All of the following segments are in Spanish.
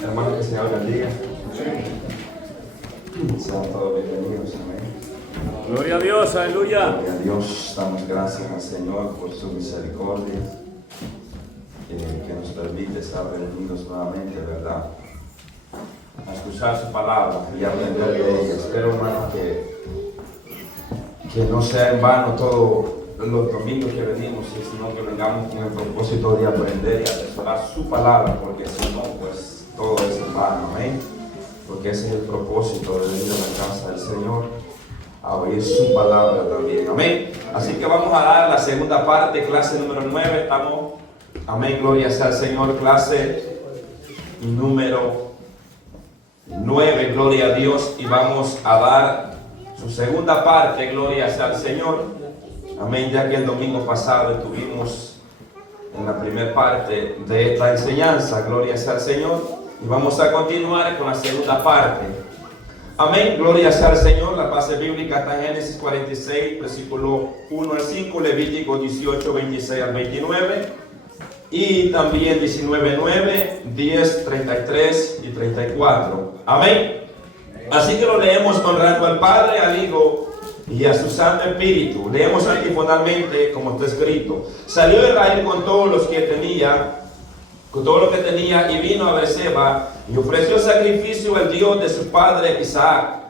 Hermanos, que el Señor bendiga. Sean todos bienvenidos, amén. Gloria a Dios, aleluya. Gloria a Dios, damos gracias al Señor por su misericordia, que nos permite estar reunidos nuevamente, ¿verdad? A escuchar su palabra y aprender de ella. Espero, hermano, que no sea en vano todos los domingos que venimos, sino que vengamos con el propósito de aprender y atesorar su palabra, porque si no, pues todo es en vano, amén. Porque ese es el propósito de venir a la casa del Señor, a oír su palabra también, amén. Así que vamos a dar la segunda parte, clase número 9. Estamos, amén, gloria sea al Señor, clase número 9, gloria a Dios, y vamos a dar su segunda parte, gloria sea al Señor, amén, ya que el domingo pasado estuvimos en la primera parte de esta enseñanza, gloria sea al Señor, y vamos a continuar con la segunda parte, amén, gloria sea al Señor. La base bíblica está en Génesis 46, versículo 1 al 5, Levítico 18, 26 al 29, y también 19, 9, 10, 33 y 34. Amén. Así que lo leemos honrando al Padre, al Hijo y a su Santo Espíritu. Leemos antifonalmente como está escrito. Salió Israel con todo lo que tenía y vino a Berseba y ofreció sacrificio al Dios de su padre Isaac.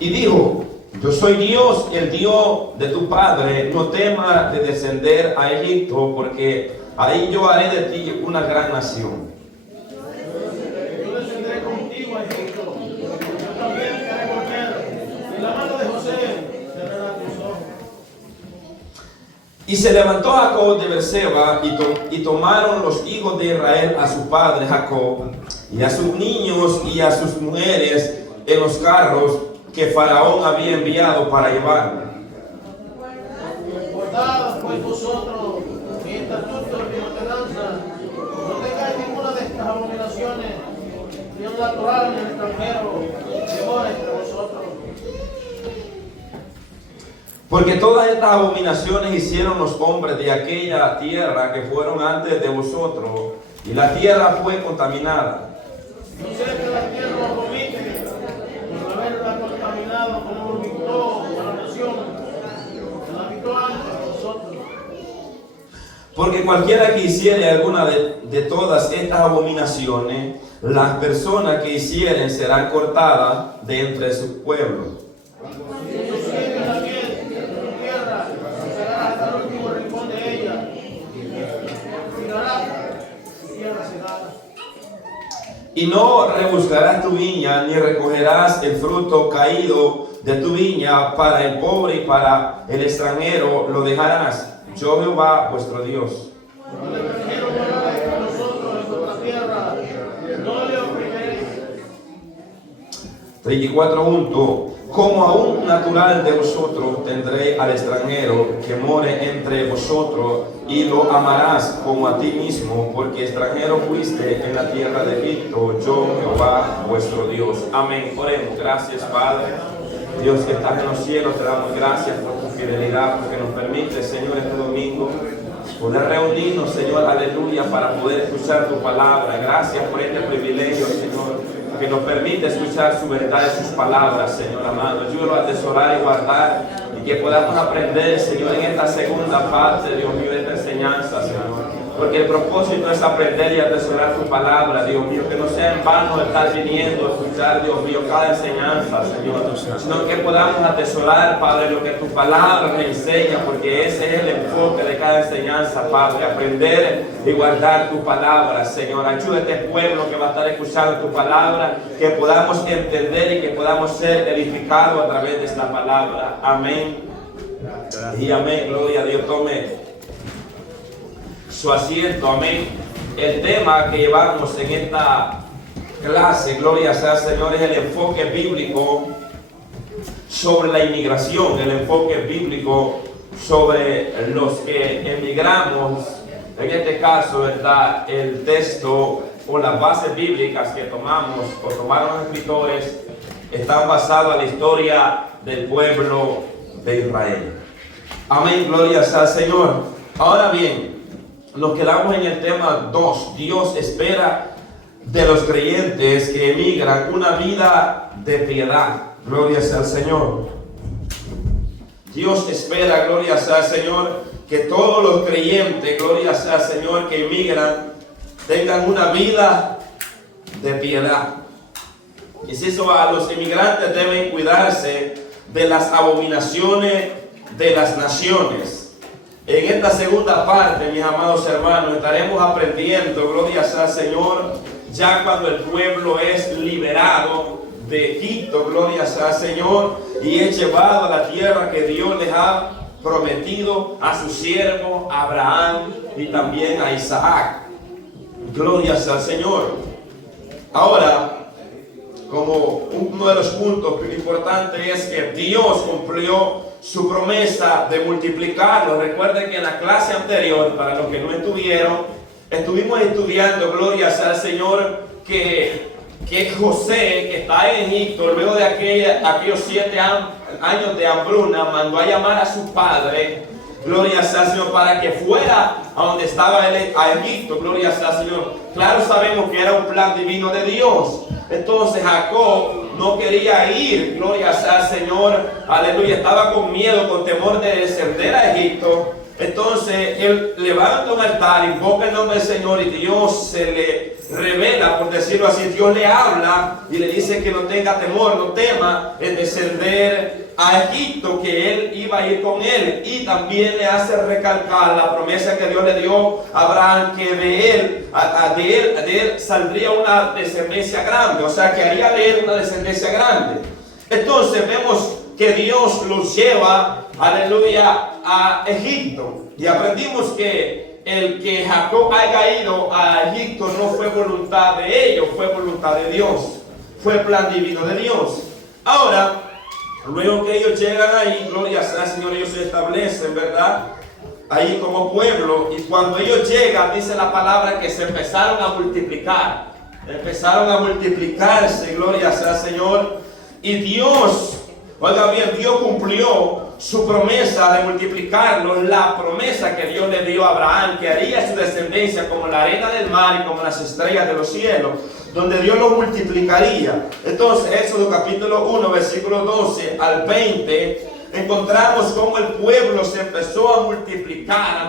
Y dijo: yo soy Dios, el Dios de tu padre, no temas de descender a Egipto, porque ahí yo haré de ti una gran nación. Yo descenderé contigo a Egipto, yo también te haré volver, y la mano de José cerrará tus ojos. Y se levantó Jacob de Berseba y tomaron los hijos de Israel a su padre Jacob y a sus niños y a sus mujeres en los carros que Faraón había enviado para llevar. Guardad pues vosotros mis estatutos y ordenanzas, no tengáis ninguna de estas abominaciones, ni un natural ni un extranjero, que mora entre vosotros. Porque todas estas abominaciones hicieron los hombres de aquella tierra que fueron antes de vosotros, y la tierra fue contaminada. No sea que la tierra os vomite, por haberla contaminado como vomitó a la nación, que la habitó antes de vosotros. Porque cualquiera que hiciere alguna de todas estas abominaciones, las personas que hicieren serán cortadas de entre sus pueblos. Y no rebuscarás tu viña, ni recogerás el fruto caído de tu viña. Para el pobre y para el extranjero lo dejarás. Yo Jehová vuestro Dios. Cuando el extranjero morara entre nosotros en nuestra tierra, no le oprimiréis. 34. Como a un natural de vosotros tendré al extranjero que more entre vosotros, y lo amarás como a ti mismo, porque extranjero fuiste en la tierra de Egipto, yo Jehová vuestro Dios. Amén. Oremos. Gracias, Padre. Dios que estás en los cielos, te damos gracias por tu fidelidad, porque nos permite, Señor, este domingo poder reunirnos, Señor, aleluya, para poder escuchar tu palabra. Gracias por este privilegio, Señor, que nos permite escuchar su verdad y sus palabras, Señor amado. Ayúdalo a atesorar y guardar, y que podamos aprender, Señor, en esta segunda parte, Dios mío, de esta enseñanza, Señor. Porque el propósito es aprender y atesorar tu palabra, Dios mío, que no sea en vano estar viniendo a escuchar, Dios mío, cada enseñanza, Señor, sino que podamos atesorar, Padre, lo que tu palabra me enseña, porque ese es el enfoque de cada enseñanza, Padre, aprender y guardar tu palabra, Señor. Ayuda a este pueblo que va a estar escuchando tu palabra, que podamos entender y que podamos ser edificados a través de esta palabra. Amén. Y amén. Gloria a Dios. Tome su asiento, amén. El tema que llevamos en esta clase, gloria sea al Señor, es el enfoque bíblico sobre la inmigración, el enfoque bíblico sobre los que emigramos. En este caso, ¿verdad?, el texto o las bases bíblicas que tomamos o tomaron los escritores están basados en la historia del pueblo de Israel. Amén, gloria sea al Señor. Ahora bien, nos quedamos en el tema 2. Dios espera de los creyentes que emigran una vida de piedad. Gloria sea al Señor. Dios espera, gloria sea al Señor, que todos los creyentes, gloria sea al Señor, que emigran, tengan una vida de piedad. Y si eso, a los inmigrantes deben cuidarse de las abominaciones de las naciones. En esta segunda parte, mis amados hermanos, estaremos aprendiendo, gloria sea al Señor, ya cuando el pueblo es liberado de Egipto, gloria sea al Señor, y es llevado a la tierra que Dios les ha prometido a su siervo Abraham y también a Isaac. Gloria sea al Señor. Ahora, como uno de los puntos importantes es que Dios cumplió su promesa de multiplicarlo. Recuerden que en la clase anterior, para los que no estuvieron, estuvimos estudiando, gloria sea al Señor, que José, que está en Egipto, luego de aquellos 7 años de hambruna, mandó a llamar a su padre, gloria sea al Señor, para que fuera a donde estaba él, a Egipto, gloria sea al Señor. Claro, sabemos que era un plan divino de Dios. Entonces Jacob no quería ir, gloria sea al Señor, aleluya, estaba con miedo, con temor de descender a Egipto. Entonces él levanta un altar, invoca el nombre del Señor y Dios se le revela, por decirlo así. Dios le habla y le dice que no tenga temor, no tema en descender a Egipto, que él iba a ir con él. Y también le hace recalcar la promesa que Dios le dio a Abraham, que de él saldría una descendencia grande, o sea que haría de él una descendencia grande. Entonces vemos que Dios los lleva, aleluya, a Egipto. Y aprendimos que el que Jacob haya ido a Egipto no fue voluntad de ellos, fue voluntad de Dios. Fue plan divino de Dios. Ahora, luego que ellos llegan ahí, gloria sea al Señor, ellos se establecen, ¿verdad? Ahí como pueblo. Y cuando ellos llegan, dice la palabra que se empezaron a multiplicar. Empezaron a multiplicarse, gloria sea al Señor. Y Dios, oiga bien, Dios cumplió su promesa de multiplicarlo, la promesa que Dios le dio a Abraham, que haría su descendencia como la arena del mar y como las estrellas de los cielos, donde Dios lo multiplicaría. Entonces, Éxodo capítulo 1, versículo 12 al 20, encontramos cómo el pueblo se empezó a multiplicar.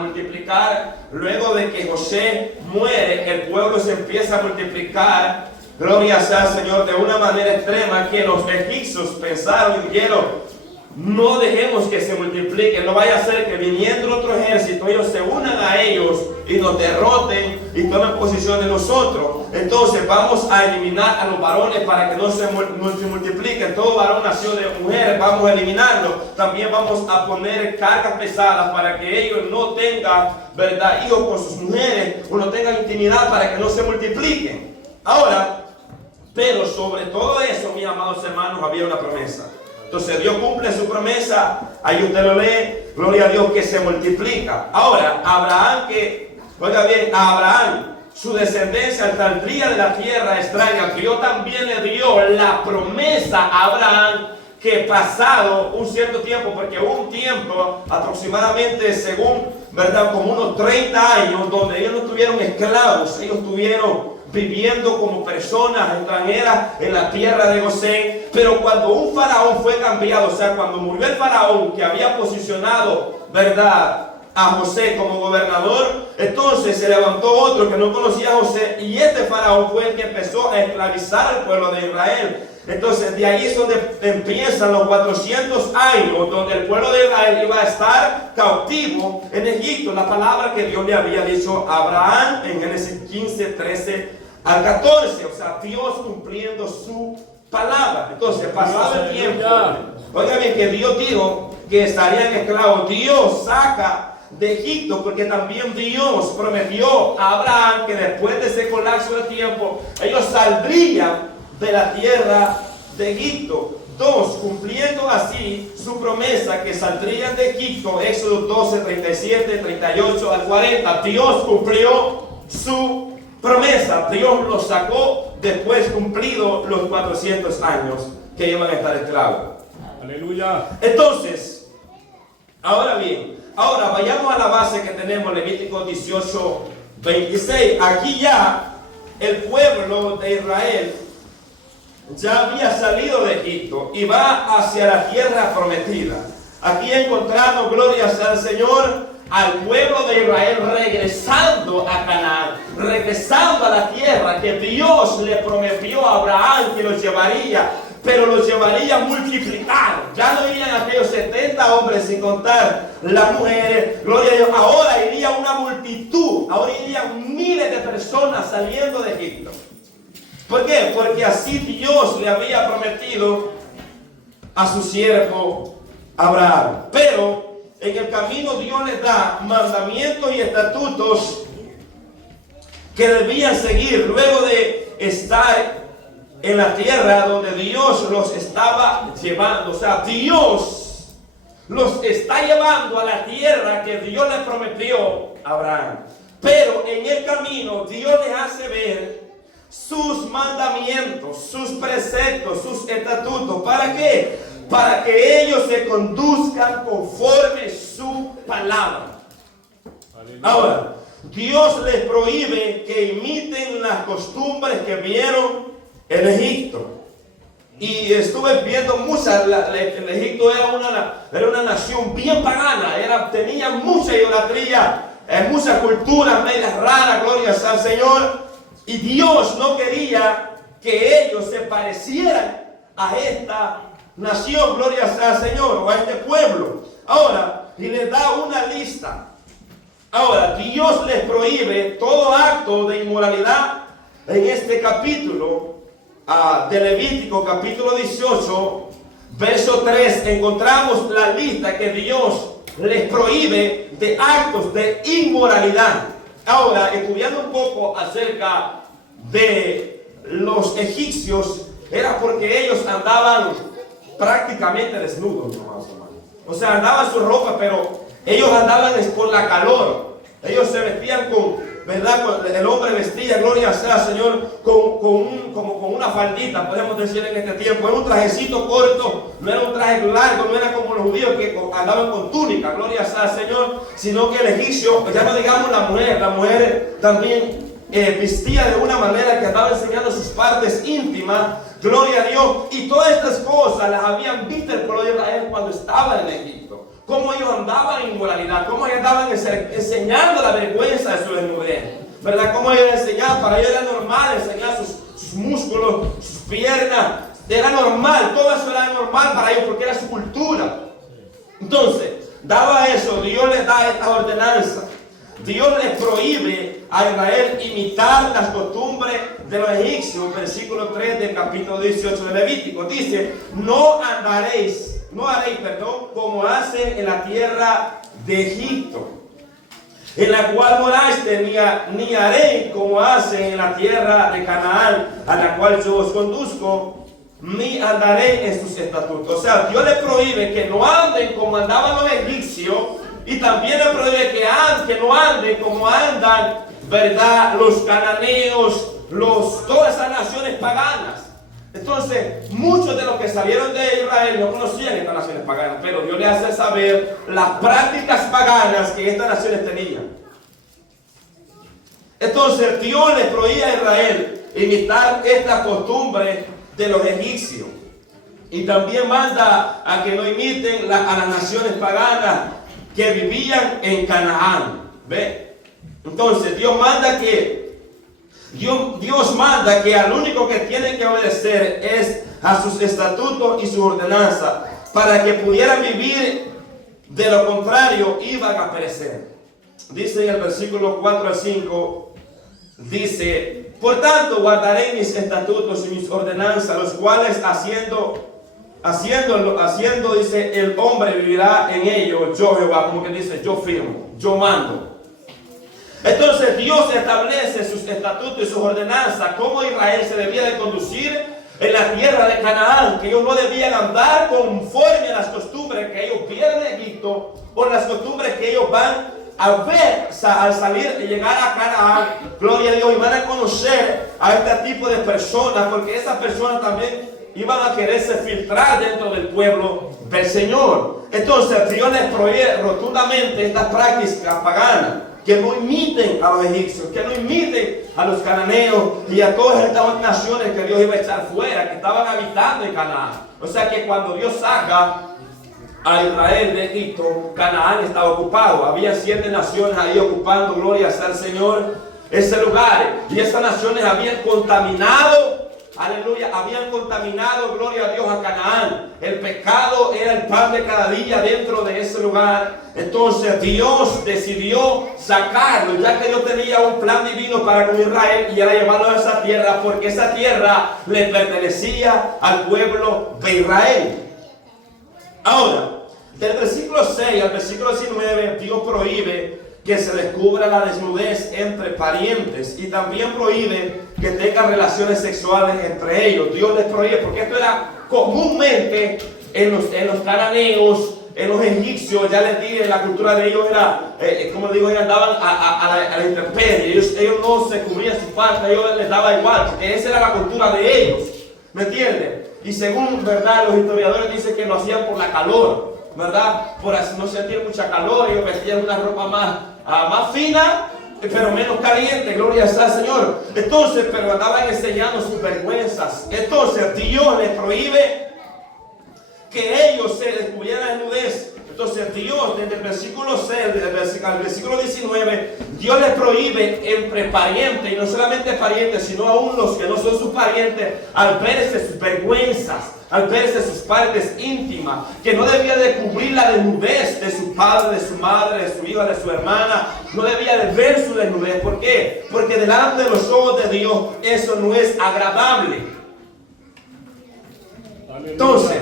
Luego de que José muere, el pueblo se empieza a multiplicar. Gloria sea al Señor, de una manera extrema, que los egipcios pensaron y dijeron: no dejemos que se multipliquen, no vaya a ser que viniendo otro ejército ellos se unan a ellos y nos derroten y tomen posición de nosotros. Entonces vamos a eliminar a los varones para que no se multipliquen. Todo varón nació de mujer, vamos a eliminarlo. También vamos a poner cargas pesadas para que ellos no tengan, ¿verdad?, hijos con sus mujeres, o no tengan intimidad, para que no se multipliquen. Ahora, pero sobre todo eso, mis amados hermanos, había una promesa. Entonces Dios cumple su promesa. Ahí usted lo lee, gloria a Dios, que se multiplica. Ahora, Abraham, oiga bien, a Abraham, su descendencia saldría de la tierra extraña. Dios también le dio la promesa a Abraham, que pasado un cierto tiempo, porque hubo un tiempo aproximadamente, según, ¿verdad?, como unos 30 años, donde ellos no tuvieron esclavos, ellos tuvieron viviendo como personas extranjeras en la tierra de Gosén. Pero cuando un faraón fue cambiado, o sea, cuando murió el faraón que había posicionado, ¿verdad?, a José como gobernador, entonces se levantó otro que no conocía a José, y este faraón fue el que empezó a esclavizar al pueblo de Israel. Entonces de ahí es donde empiezan los 400 años donde el pueblo de Israel iba a estar cautivo en Egipto. La palabra que Dios le había dicho a Abraham en Génesis 15, 13 al 14. O sea, Dios cumpliendo su palabra. Entonces, pasado el tiempo, oiga bien, que Dios dijo que estarían esclavos. Dios saca de Egipto, porque también Dios prometió a Abraham que después de ese colapso de tiempo, ellos saldrían de la tierra de Egipto. 2, cumpliendo así su promesa, que saldrían de Egipto. Éxodo 12, 37, 38 al 40. Dios cumplió su promesa. Dios los sacó después cumplido los 400 años. que iban a estar esclavos. Aleluya. Entonces, ahora bien, ahora vayamos a la base que tenemos, Levítico 18, 26. Aquí ya el pueblo de Israel ya había salido de Egipto y va hacia la tierra prometida. Aquí encontramos, glorias al Señor, al pueblo de Israel regresando a Canaán, regresando a la tierra que Dios le prometió a Abraham que los llevaría, pero los llevaría multiplicados. Ya no irían aquellos 70 hombres sin contar las mujeres, gloria a Dios. Ahora iría una multitud, ahora irían miles de personas saliendo de Egipto. ¿Por qué? Porque así Dios le había prometido a su siervo Abraham. Pero en el camino Dios les da mandamientos y estatutos que debían seguir luego de estar en la tierra donde Dios los estaba llevando. O sea, Dios los está llevando a la tierra que Dios le prometió a Abraham. Pero en el camino Dios les hace ver sus mandamientos, sus preceptos, sus estatutos. ¿Para qué? Para que ellos se conduzcan conforme su palabra. Ahora, Dios les prohíbe que imiten las costumbres que vieron en Egipto. Y estuve viendo muchas. En Egipto era una nación bien pagana, tenía mucha idolatría, mucha cultura media rara, glorias al Señor. Y Dios no quería que ellos se parecieran a esta nación, glorias al Señor, o a este pueblo. Ahora, y les da una lista. Ahora, Dios les prohíbe todo acto de inmoralidad. En este capítulo de Levítico, capítulo 18, verso 3, encontramos la lista que Dios les prohíbe de actos de inmoralidad. Ahora, estudiando un poco acerca de los egipcios, era porque ellos andaban prácticamente desnudos, hermanos. O sea, andaban su ropa, pero ellos andaban por la calor. Ellos se vestían con, ¿verdad? El hombre vestía, gloria sea Señor, con una faldita, podemos decir en este tiempo. Era un trajecito corto, no era un traje largo, no era como los judíos que andaban con túnica, gloria sea Señor, sino que el egipcio, ya no digamos la mujer también vestía de una manera que andaba enseñando sus partes íntimas, gloria a Dios. Y todas estas cosas las habían visto el pueblo de Israel cuando estaba en Egipto. Cómo ellos andaban en inmoralidad, cómo ellos andaban enseñando la vergüenza de su desnudez, ¿verdad? Cómo ellos enseñaban, para ellos era normal enseñar sus músculos, sus piernas, era normal, todo eso era normal para ellos porque era su cultura. Entonces, dado eso, Dios les da esta ordenanza. Dios les prohíbe a Israel imitar las costumbres de los egipcios. Versículo 3 del capítulo 18 de Levítico dice: no haréis como hacen en la tierra de Egipto, en la cual moraste, ni haréis como hacen en la tierra de Canaán, a la cual yo os conduzco, ni andaré en sus estatutos. O sea, Dios les prohíbe que no anden como andaban los egipcios, y también les prohíbe que no anden como andan, ¿verdad?, los cananeos, todas esas naciones paganas. Entonces, muchos de los que salieron de Israel no conocían estas naciones paganas, pero Dios les hace saber las prácticas paganas que estas naciones tenían. Entonces, Dios les prohíbe a Israel imitar esta costumbre de los egipcios. Y también manda a que no imiten a las naciones paganas que vivían en Canaán. ¿Ve? Entonces, Dios manda que al único que tienen que obedecer es a sus estatutos y sus ordenanzas, para que pudieran vivir. De lo contrario, iban a perecer. Dice en el versículo 4 al 5, dice: por tanto, guardaré mis estatutos y mis ordenanzas, los cuales haciendo, dice, el hombre vivirá en ellos. Yo, Jehová, como que dice, yo firmo, yo mando. Entonces Dios establece sus estatutos y sus ordenanzas, cómo Israel se debía de conducir en la tierra de Canaán, que ellos no debían andar conforme a las costumbres que ellos vieron en Egipto, o las costumbres que ellos van a ver al salir y llegar a Canaán, gloria a Dios, y van a conocer a este tipo de personas, porque esas personas también iban a quererse filtrar dentro del pueblo del Señor. Entonces Dios les prohíbe rotundamente estas prácticas paganas, que no imiten a los egipcios, que no imiten a los cananeos y a todas estas naciones que Dios iba a echar fuera, que estaban habitando en Canaán. O sea que cuando Dios saca a Israel de Egipto, Canaán estaba ocupado. Había 7 naciones ahí ocupando, gloria sea al Señor, ese lugar. Y esas naciones habían contaminado, aleluya, habían contaminado, gloria a Dios, a Canaán. El pecado era el pan de cada día dentro de ese lugar. Entonces Dios decidió sacarlo, ya que Dios tenía un plan divino para con Israel, y era llevarlo a esa tierra, porque esa tierra le pertenecía al pueblo de Israel. Ahora, del versículo 6 al versículo 19, Dios prohíbe que se descubra la desnudez entre parientes, y también prohíbe que tengan relaciones sexuales entre ellos. Dios les prohíbe, porque esto era comúnmente en los cananeos, en los egipcios. Ya les dije, la cultura de ellos era, como digo, ellos andaban a la intemperie. Ellos no se cubrían su parte, a ellos les daba igual, porque esa era la cultura de ellos. ¿Me entienden? Y según, ¿verdad?, los historiadores dicen que lo hacían por la calor, ¿verdad? Por no sentir mucha calor. Ellos vestían una ropa más fina, pero menos caliente, gloria sea al Señor. Entonces, pero andaban enseñando sus vergüenzas. Entonces Dios les prohíbe que ellos se descubrieran la desnudez. Entonces Dios, desde el versículo 6 al versículo 19, Dios les prohíbe entre parientes, y no solamente parientes, sino aún los que no son sus parientes, al verse sus vergüenzas, al verse sus partes íntimas, que no debía de cubrir la desnudez de su padre, de su madre, de su hija, de su hermana. No debía de ver su desnudez. ¿Por qué? Porque delante de los ojos de Dios eso no es agradable. Entonces,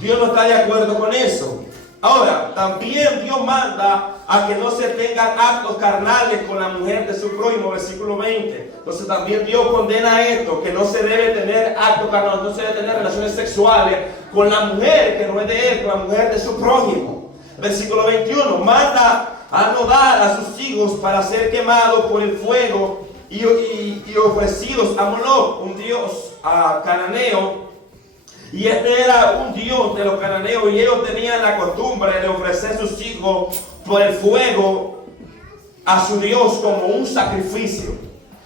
Dios no está de acuerdo con eso. Ahora, también Dios manda a que no se tengan actos carnales con la mujer de su prójimo, versículo 20. Entonces también Dios condena esto, que no se debe tener actos carnales, no se debe tener relaciones sexuales con la mujer que no es de él, con la mujer de su prójimo. Versículo 21, manda a no dar a sus hijos para ser quemados por el fuego y ofrecidos a Moloch, un dios cananeo. Y este era un dios de los cananeos, y ellos tenían la costumbre de ofrecer sus hijos por el fuego a su Dios como un sacrificio.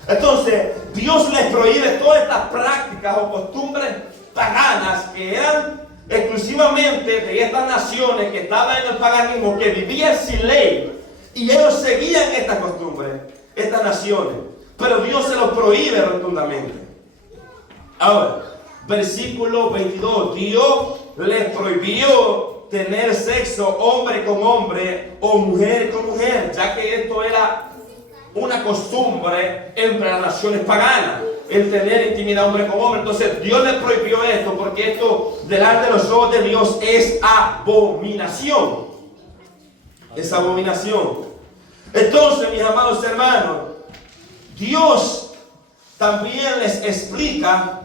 Entonces Dios les prohíbe todas estas prácticas o costumbres paganas que eran exclusivamente de estas naciones que estaban en el paganismo, que vivían sin ley, y ellos seguían estas costumbres, estas naciones, pero Dios se los prohíbe rotundamente. Ahora, versículo 22, Dios les prohibió tener sexo hombre con hombre o mujer con mujer, ya que esto era una costumbre entre las naciones paganas, el tener intimidad hombre con hombre. Entonces Dios les prohibió esto, porque esto delante de los ojos de Dios es abominación. Es abominación. Entonces, mis amados hermanos, Dios también les explica,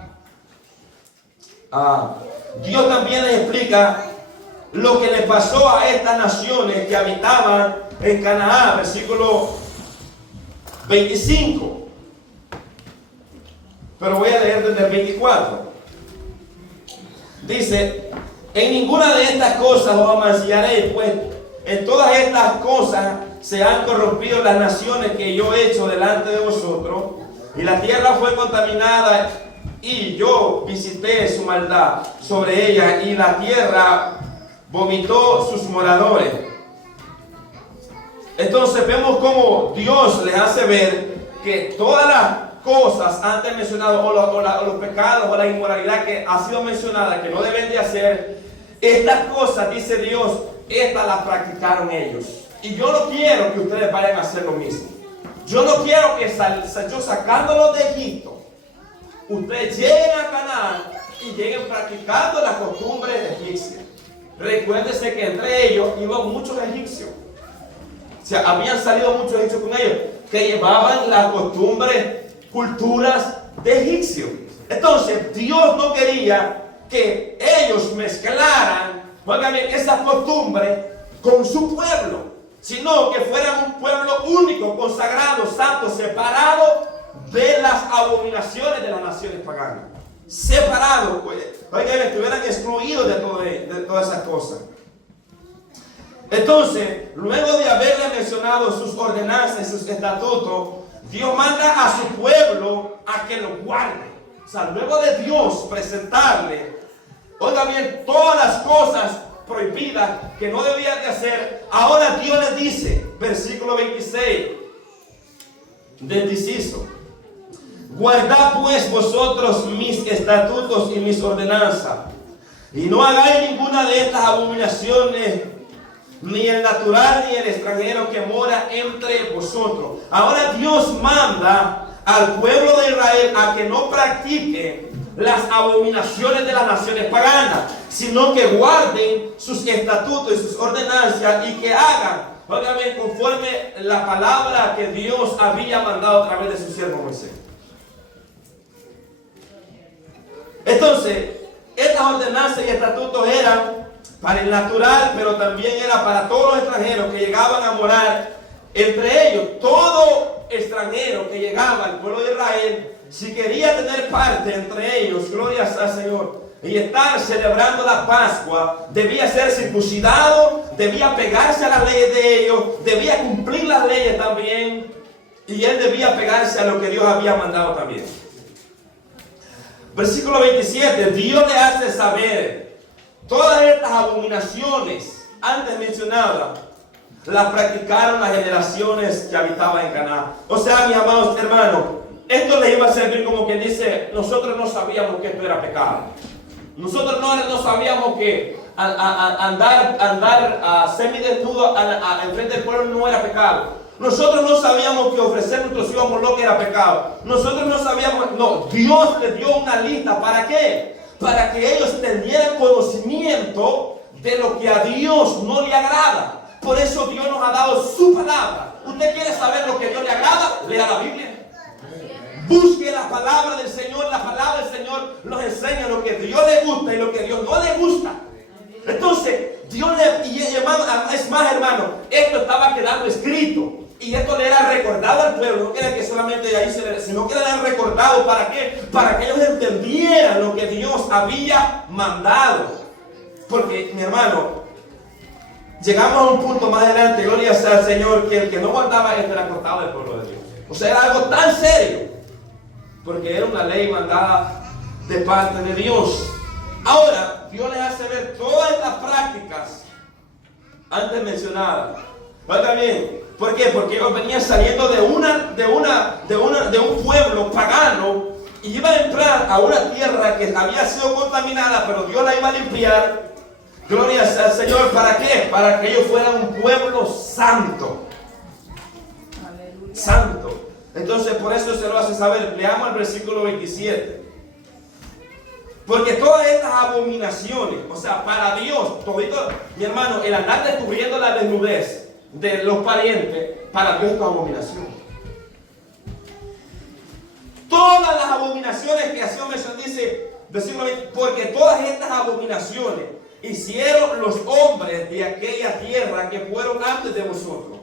Dios también les explica lo que le pasó a estas naciones que habitaban en Canaán, versículo 25. Pero voy a leer desde el 24. Dice: en ninguna de estas cosas os amanciaréis, pues en todas estas cosas se han corrompido las naciones que yo he hecho delante de vosotros, y la tierra fue contaminada, y yo visité su maldad sobre ella, y la tierra vomitó sus moradores. Entonces vemos cómo Dios les hace ver que todas las cosas antes mencionadas, o los pecados o la inmoralidad que ha sido mencionada, que no deben de hacer, estas cosas, dice Dios, estas las practicaron ellos. Y yo no quiero que ustedes vayan a hacer lo mismo. Yo no quiero que yo sacándolos de Egipto, ustedes lleguen a Canaán y lleguen practicando las costumbres egipcias. Recuérdense que entre ellos iban muchos egipcios. O sea, habían salido muchos egipcios con ellos, que llevaban las costumbres, culturas de egipcios. Entonces, Dios no quería que ellos mezclaran, oigan, esas costumbres con su pueblo, sino que fueran un pueblo único, consagrado, santo, separado de las abominaciones de las naciones paganas. separados, oigan, estuvieran excluidos de todas esas cosas. Entonces, luego de haberle mencionado sus ordenanzas y sus estatutos, Dios manda a su pueblo a que lo guarde. O sea, luego de Dios presentarle, oiga bien, todas las cosas prohibidas que no debían de hacer, ahora Dios les dice, versículo 26, del inciso: guardad pues vosotros mis estatutos y mis ordenanzas, y no hagáis ninguna de estas abominaciones, ni el natural ni el extranjero que mora entre vosotros. Ahora Dios manda al pueblo de Israel a que no practique las abominaciones de las naciones paganas, sino que guarden sus estatutos y sus ordenanzas y que hagan, óigame, conforme la palabra que Dios había mandado a través de su siervo Moisés. Entonces, estas ordenanzas y estatutos eran para el natural, pero también era para todos los extranjeros que llegaban a morar entre ellos. Todo extranjero que llegaba al pueblo de Israel, si quería tener parte entre ellos, gloria al Señor, y estar celebrando la Pascua, debía ser circuncidado, debía pegarse a las leyes de ellos, debía cumplir las leyes también, y él debía pegarse a lo que Dios había mandado también. Versículo 27, Dios le hace saber todas estas abominaciones antes mencionadas, las practicaron las generaciones que habitaban en Canaán. O sea, mis amados hermanos, esto les iba a servir como quien dice: nosotros no sabíamos que esto era pecado. Nosotros no sabíamos que andar semidesnudo enfrente del pueblo no era pecado. Nosotros no sabíamos que ofrecer nuestros hijos a Moloc era pecado. Nosotros no sabíamos, no, Dios les dio una lista. ¿Para qué? Para que ellos tuvieran conocimiento de lo que a Dios no le agrada. Por eso Dios nos ha dado su palabra. ¿Usted quiere saber lo que a Dios le agrada? Lea la Biblia. Busque la palabra del Señor. La palabra del Señor nos enseña lo que a Dios le gusta y lo que a Dios no le gusta. Entonces, Dios es más, hermano, esto estaba quedando escrito. Y esto le era recordado al pueblo. No era que solamente de ahí sino que le era recordado. ¿Para qué? Para que ellos entendieran lo que Dios había mandado. Porque, mi hermano, llegamos a un punto más adelante, gloria sea al Señor, que el que no guardaba esto era cortado del pueblo de Dios. O sea, era algo tan serio, porque era una ley mandada de parte de Dios. Ahora, Dios les hace ver todas estas prácticas antes mencionadas. Oiga bien, ¿por qué? Porque ellos venían saliendo de un pueblo pagano y iban a entrar a una tierra que había sido contaminada, pero Dios la iba a limpiar. Gloria al Señor. ¿Para qué? Para que ellos fueran un pueblo santo. Aleluya. Santo. Entonces, por eso se lo hace saber. Leamos el versículo 27. Porque todas estas abominaciones, o sea, para Dios, todito, mi hermano, el andar descubriendo la desnudez de los parientes, para Dios es una abominación. Todas las abominaciones que hacía mención, dice, versículo 20, porque todas estas abominaciones hicieron los hombres de aquella tierra que fueron antes de vosotros.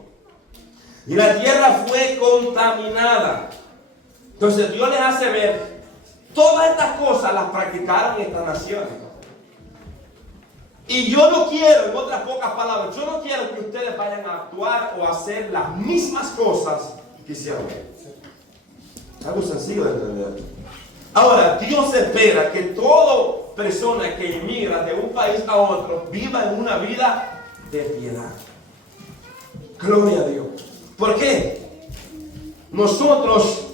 Y la tierra fue contaminada. Entonces Dios les hace ver, todas estas cosas las practicaron estas naciones. Y yo no quiero, en otras pocas palabras, yo no quiero que ustedes vayan a actuar o a hacer las mismas cosas que hicieron ellos. Algo sencillo de entender. Ahora, Dios espera que toda persona que inmigra de un país a otro viva en una vida de piedad. Gloria a Dios. ¿Por qué? Nosotros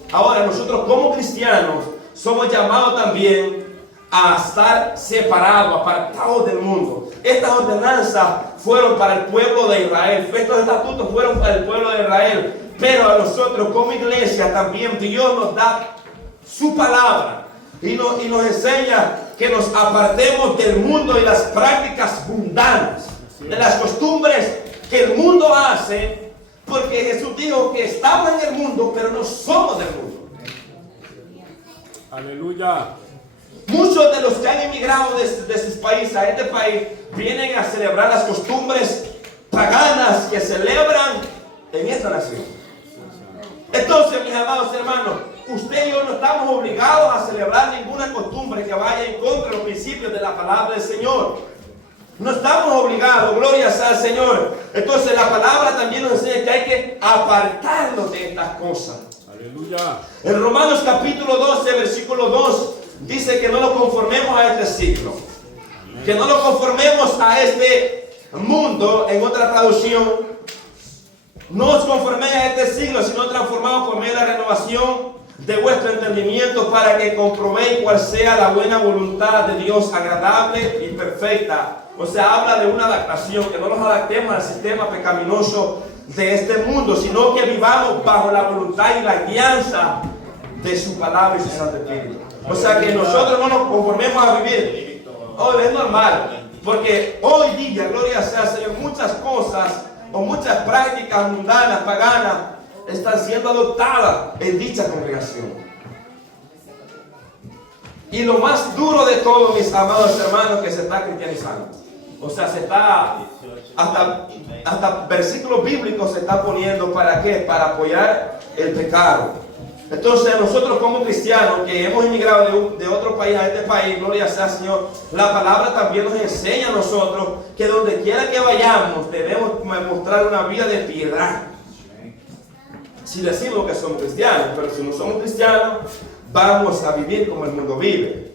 como cristianos somos llamados también a estar separados, apartados del mundo. Estas ordenanzas fueron para el pueblo de Israel. Estos estatutos fueron para el pueblo de Israel. Pero a nosotros como iglesia también Dios nos da su palabra y nos enseña que nos apartemos del mundo y las prácticas mundanas, de las costumbres que el mundo hace, porque Jesús dijo que estamos en el mundo, pero no somos del mundo. Aleluya. Muchos de los que han emigrado de sus países a este país vienen a celebrar las costumbres paganas que celebran en esta nación. Entonces, mis amados hermanos, usted y yo no estamos obligados a celebrar ninguna costumbre que vaya en contra de los principios de la palabra del Señor. No estamos obligados, gloria sea al Señor. Entonces la palabra también nos enseña que hay que apartarnos de estas cosas. Aleluya. En Romanos capítulo 12, versículo 2, dice que no nos conformemos a este siglo. Que no nos conformemos a este mundo, en otra traducción. No os conforméis a este siglo, sino transformados por medio de la renovación de vuestro entendimiento, para que comprobéis cuál sea la buena voluntad de Dios, agradable y perfecta. O sea, habla de una adaptación, que no nos adaptemos al sistema pecaminoso de este mundo, sino que vivamos bajo la voluntad y la guianza de su palabra y su Santo Espíritu. O sea, que nosotros no nos conformemos a vivir. Hoy es normal, porque hoy día, gloria sea al Señor, muchas cosas o muchas prácticas mundanas, paganas, están siendo adoptadas en dicha congregación. Y lo más duro de todo, mis amados hermanos, que se está cristianizando. O sea, se está, hasta versículos bíblicos se está poniendo. ¿Para qué? Para apoyar el pecado. Entonces nosotros como cristianos que hemos emigrado de otro país a este país, gloria sea al Señor, la palabra también nos enseña a nosotros que donde quiera que vayamos debemos mostrar una vida de piedad. Si decimos que somos cristianos, pero si no somos cristianos, vamos a vivir como el mundo vive.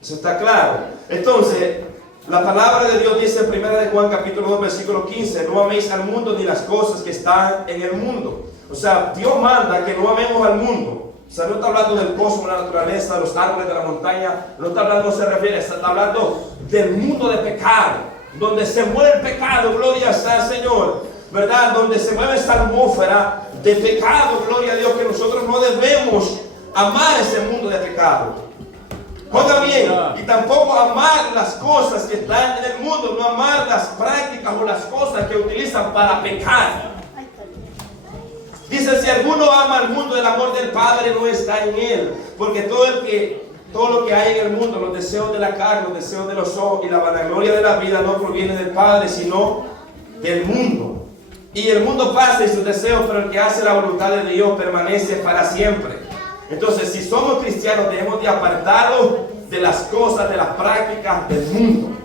Eso está claro. Entonces, la palabra de Dios dice en 1 de Juan capítulo 2 versículo 15, no améis al mundo ni las cosas que están en el mundo. O sea, Dios manda que no amemos al mundo. O sea, no está hablando del cosmos, la naturaleza, de los árboles de la montaña. No está hablando, no se refiere, está hablando del mundo de pecado, donde se mueve el pecado, gloria sea al Señor, ¿verdad? Donde se mueve esa atmósfera de pecado, gloria a Dios, que nosotros no debemos amar ese mundo de pecado. Oiga bien, y tampoco amar las cosas que están en el mundo, no amar las prácticas o las cosas que utilizan para pecar. Dice, si alguno ama al mundo, el amor del Padre no está en él, porque todo lo que hay en el mundo, los deseos de la carne, los deseos de los ojos y la vanagloria de la vida no proviene del Padre, sino del mundo. Y el mundo pasa y sus deseos, pero el que hace la voluntad de Dios permanece para siempre. Entonces, si somos cristianos, debemos de apartarnos de las cosas, de las prácticas del mundo.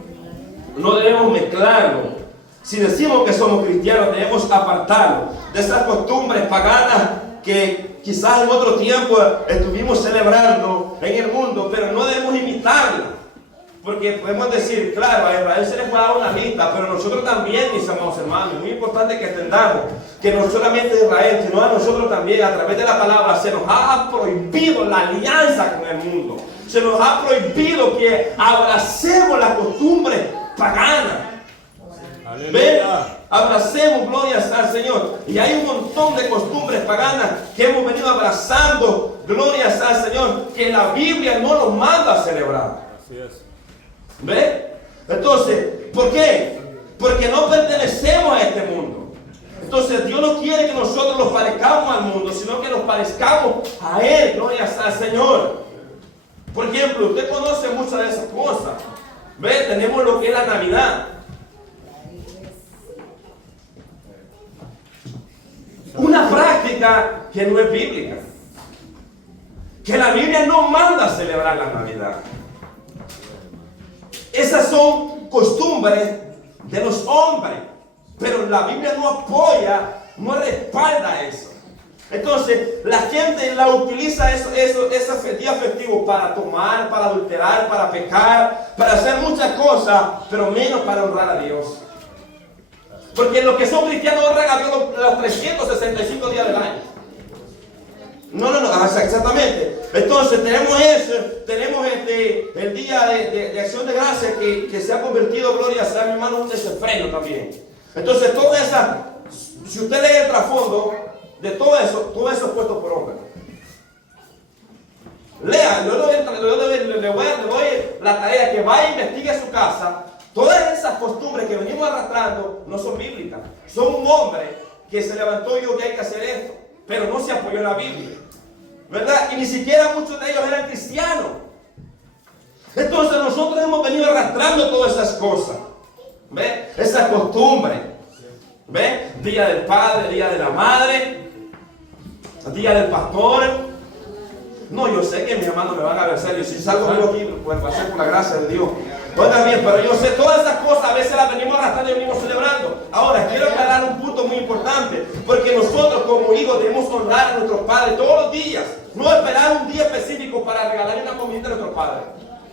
No debemos mezclarlo. Si decimos que somos cristianos, debemos apartarnos de esas costumbres paganas que quizás en otro tiempo estuvimos celebrando en el mundo, pero no debemos imitarlas. Porque podemos decir, claro, a Israel se les puede dar una lista, pero nosotros también, mis amados hermanos, es muy importante que entendamos que no solamente a Israel, sino a nosotros también, a través de la palabra, se nos ha prohibido la alianza con el mundo. Se nos ha prohibido que abracemos la costumbre pagana. ¿Ven? Abracemos, gloria al Señor. Y hay un montón de costumbres paganas que hemos venido abrazando, gloria al Señor, que la Biblia no nos manda a celebrar. Así es. ¿Ve? Entonces, ¿por qué? Porque no pertenecemos a este mundo. Entonces Dios no quiere que nosotros nos parezcamos al mundo, sino que nos parezcamos a Él, gloria al Señor. Por ejemplo, usted conoce muchas de esas cosas. ¿Ve? Tenemos lo que es la Navidad. Una práctica que no es bíblica. Que la Biblia no manda a celebrar la Navidad. Esas son costumbres de los hombres, pero la Biblia no apoya, no respalda eso. Entonces, la gente la utiliza ese día festivo para tomar, para adulterar, para pecar, para hacer muchas cosas, pero menos para honrar a Dios. Porque los que son cristianos honran a Dios los 365 días del año. No, exactamente. Entonces tenemos eso, tenemos el día de acción de gracias que se ha convertido, gloria sea mi hermano, un desenfreno también. Entonces toda esa, si usted lee el trasfondo de todo eso es puesto por hombres. Lea, yo le doy la tarea que vaya a investigar su casa. Todas esas costumbres que venimos arrastrando no son bíblicas. Son un hombre que se levantó y dijo que hay que hacer esto, pero no se apoyó en la Biblia, ¿verdad? Y ni siquiera muchos de ellos eran cristianos. Entonces nosotros hemos venido arrastrando todas esas cosas, ¿ve? Esas costumbres, ¿ve? Día del padre, día de la madre, día del pastor, No, yo sé que mis hermanos me van a vencer. Yo si salgo vivo aquí, pues va a ser por la gracia de Dios. Oiga bien, pero yo sé todas esas cosas, a veces las venimos arrastrando y venimos celebrando. Ahora, quiero aclarar un punto muy importante, porque nosotros como hijos debemos honrar a nuestros padres todos los días, no esperar un día específico para regalarle una comida a nuestros padres.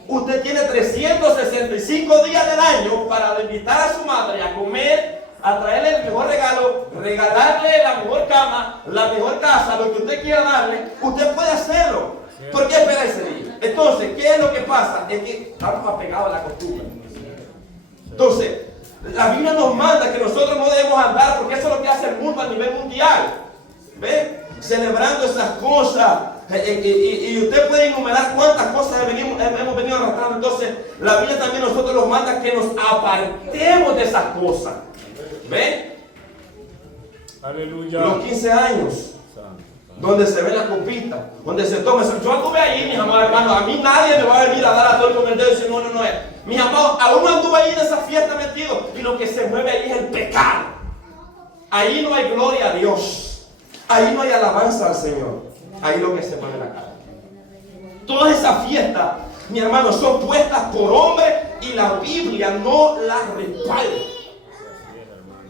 Usted tiene 365 días del año para invitar a su madre a comer, a traerle el mejor regalo, regalarle la mejor cama, la mejor casa, lo que usted quiera darle. Usted puede hacerlo. ¿Por qué espera ese día? Entonces, ¿qué es lo que pasa? Es que estamos apegados a la costumbre. Entonces, la Biblia nos manda que nosotros no debemos andar, porque eso es lo que hace el mundo a nivel mundial. ¿Ve? Celebrando esas cosas. Y usted puede enumerar cuántas cosas hemos venido arrastrando. Entonces, la Biblia también nosotros nos manda que nos apartemos de esas cosas. ¿Ve? Aleluya. Los 15 años. Donde se ve la copita, donde se toma. Yo anduve ahí, mis amados hermanos. A mí nadie me va a venir a dar a todo con el dedo y decir, no. Mis amados, aún anduve ahí en esa fiesta metido. Y lo que se mueve ahí es el pecado. Ahí no hay gloria a Dios. Ahí no hay alabanza al Señor. Ahí lo que se mueve la cara. Todas esas fiestas, mis hermanos, son puestas por hombres y la Biblia no las respalda.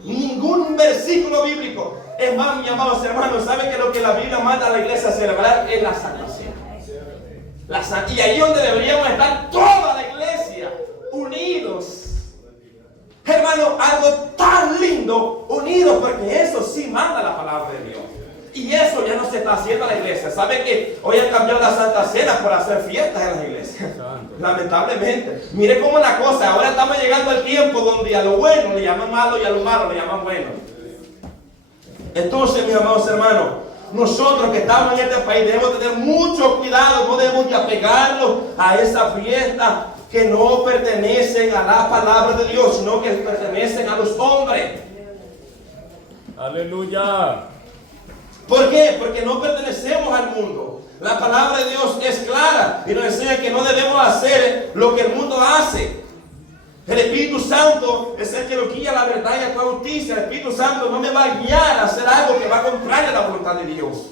Ningún versículo bíblico. Es más, mis amados hermanos, ¿saben que lo que la Biblia manda a la iglesia a celebrar es la Santa Cena? Y ahí donde deberíamos estar toda la iglesia, unidos. Hermano, algo tan lindo, unidos, porque eso sí manda la palabra de Dios. Y eso ya no se está haciendo en la iglesia. ¿Sabe que hoy han cambiado la Santa Cena por hacer fiestas en las iglesias? Lamentablemente. Mire cómo es la cosa. Ahora estamos llegando al tiempo donde a lo bueno le llaman malo y a lo malo le llaman bueno. Entonces, mis amados hermanos, nosotros que estamos en este país debemos tener mucho cuidado. No debemos de apegarnos a esa fiesta que no pertenecen a la palabra de Dios, sino que pertenecen a los hombres. Aleluya. ¿Por qué? Porque no pertenecemos al mundo. La palabra de Dios es clara y nos enseña que no debemos hacer lo que el mundo hace. El Espíritu Santo es el que nos guía a la verdad y a la justicia. El Espíritu Santo no me va a guiar a hacer algo que va a contrario a la voluntad de Dios.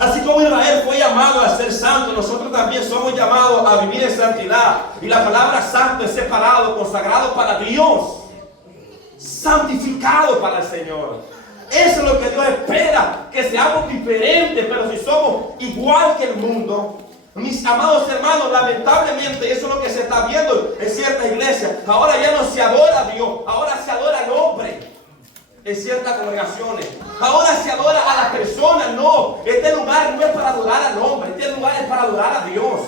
Así como Israel fue llamado a ser santo, nosotros también somos llamados a vivir en santidad. Y la palabra santo es separado, consagrado para Dios, santificado para el Señor. Eso es lo que Dios espera, que seamos diferentes, pero si somos igual que el mundo. Mis amados hermanos, lamentablemente eso es lo que se está viendo en ciertas iglesias. Ahora ya no se adora a Dios, ahora se adora al hombre en ciertas congregaciones. Ahora se adora a las personas. No, este lugar no es para adorar al hombre, este lugar es para adorar a Dios.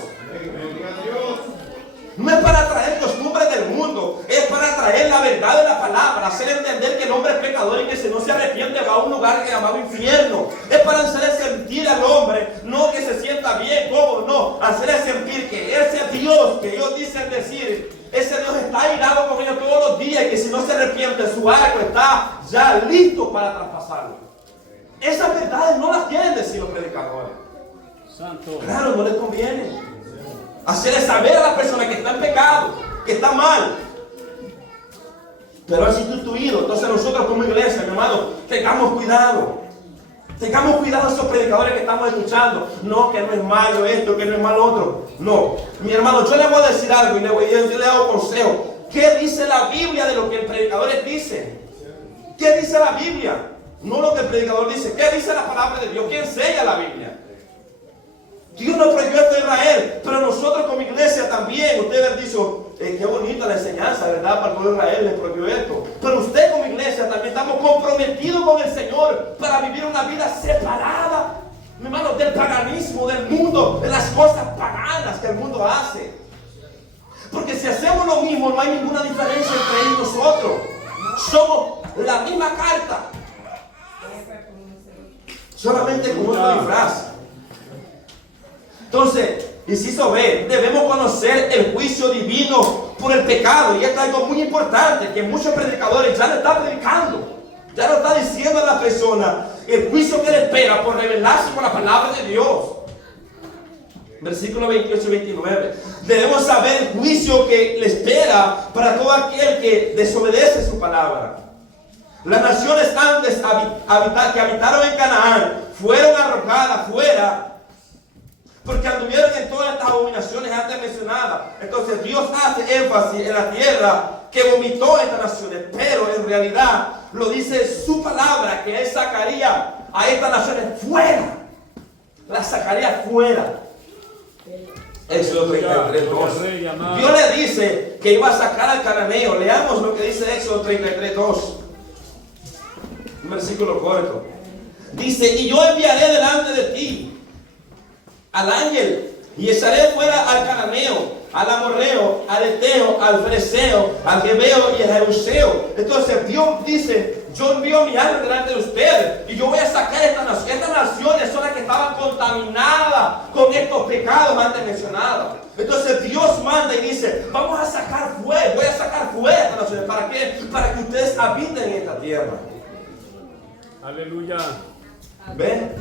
No es para traer costumbres del mundo, es para traer la verdad de la palabra, hacer entender que el hombre es pecador y que si no se arrepiente va a un lugar que llamado infierno. Es para hacerle sentir al hombre, no que se sienta bien, ¿cómo? No, hacerle sentir que ese Dios que ellos dicen decir, ese Dios está irado con ellos todos los días y que si no se arrepiente su arco está ya listo para traspasarlo. Esas verdades no las quieren decir los predicadores. Santo. Claro, no les conviene. Hacerle saber a la persona que está en pecado, que está mal. Pero es sustituido. Entonces nosotros como iglesia, mi hermano, tengamos cuidado. Tengamos cuidado a esos predicadores que estamos escuchando. No, que no es malo esto, que no es malo otro. No. Mi hermano, yo le voy a decir algo y yo le hago consejo. ¿Qué dice la Biblia de lo que el predicador dice? ¿Qué dice la Biblia? No lo que el predicador dice. ¿Qué dice la palabra de Dios? ¿Qué enseña la Biblia? Dios no prohibió esto a Israel, pero nosotros como iglesia también. Usted dijo, qué bonita la enseñanza, ¿verdad? Para el pueblo de Israel les prohibió esto. Pero usted como iglesia también estamos comprometidos con el Señor para vivir una vida separada, mi hermano, del paganismo, del mundo, de las cosas paganas que el mundo hace. Porque si hacemos lo mismo, no hay ninguna diferencia entre ellos y nosotros. Somos la misma carta, solamente con otro disfraz. Entonces, inciso B, debemos conocer el juicio divino por el pecado. Y esto es algo muy importante, que muchos predicadores ya lo están predicando. Ya lo está diciendo a la persona el juicio que le espera por rebelarse con la palabra de Dios. Versículo 28 y 29. Debemos saber el juicio que le espera para todo aquel que desobedece su palabra. Las naciones antes que habitaron en Canaán fueron arrojadas fuera porque anduvieron en todas estas abominaciones antes mencionadas. Entonces Dios hace énfasis en la tierra que vomitó estas naciones, pero en realidad lo dice su palabra, que Él sacaría a estas naciones fuera, las sacaría fuera. Éxodo 33, 2. Dios le dice que iba a sacar al cananeo. Leamos lo que dice Éxodo 33, 2. Un versículo corto. Dice: y yo enviaré delante de ti al ángel, y echaré fuera al cananeo, al amorreo, al eteo, al fereceo, al jebeo y al jebuseo. Entonces Dios dice: yo envío mi ángel delante de ustedes y yo voy a sacar estas naciones. Estas naciones son las que estaban contaminadas con estos pecados antes mencionados. Entonces Dios manda y dice: vamos a sacar fuera, voy a sacar fuera estas naciones. ¿Para qué? Para que ustedes habiten en esta tierra. Aleluya. ¿Ven?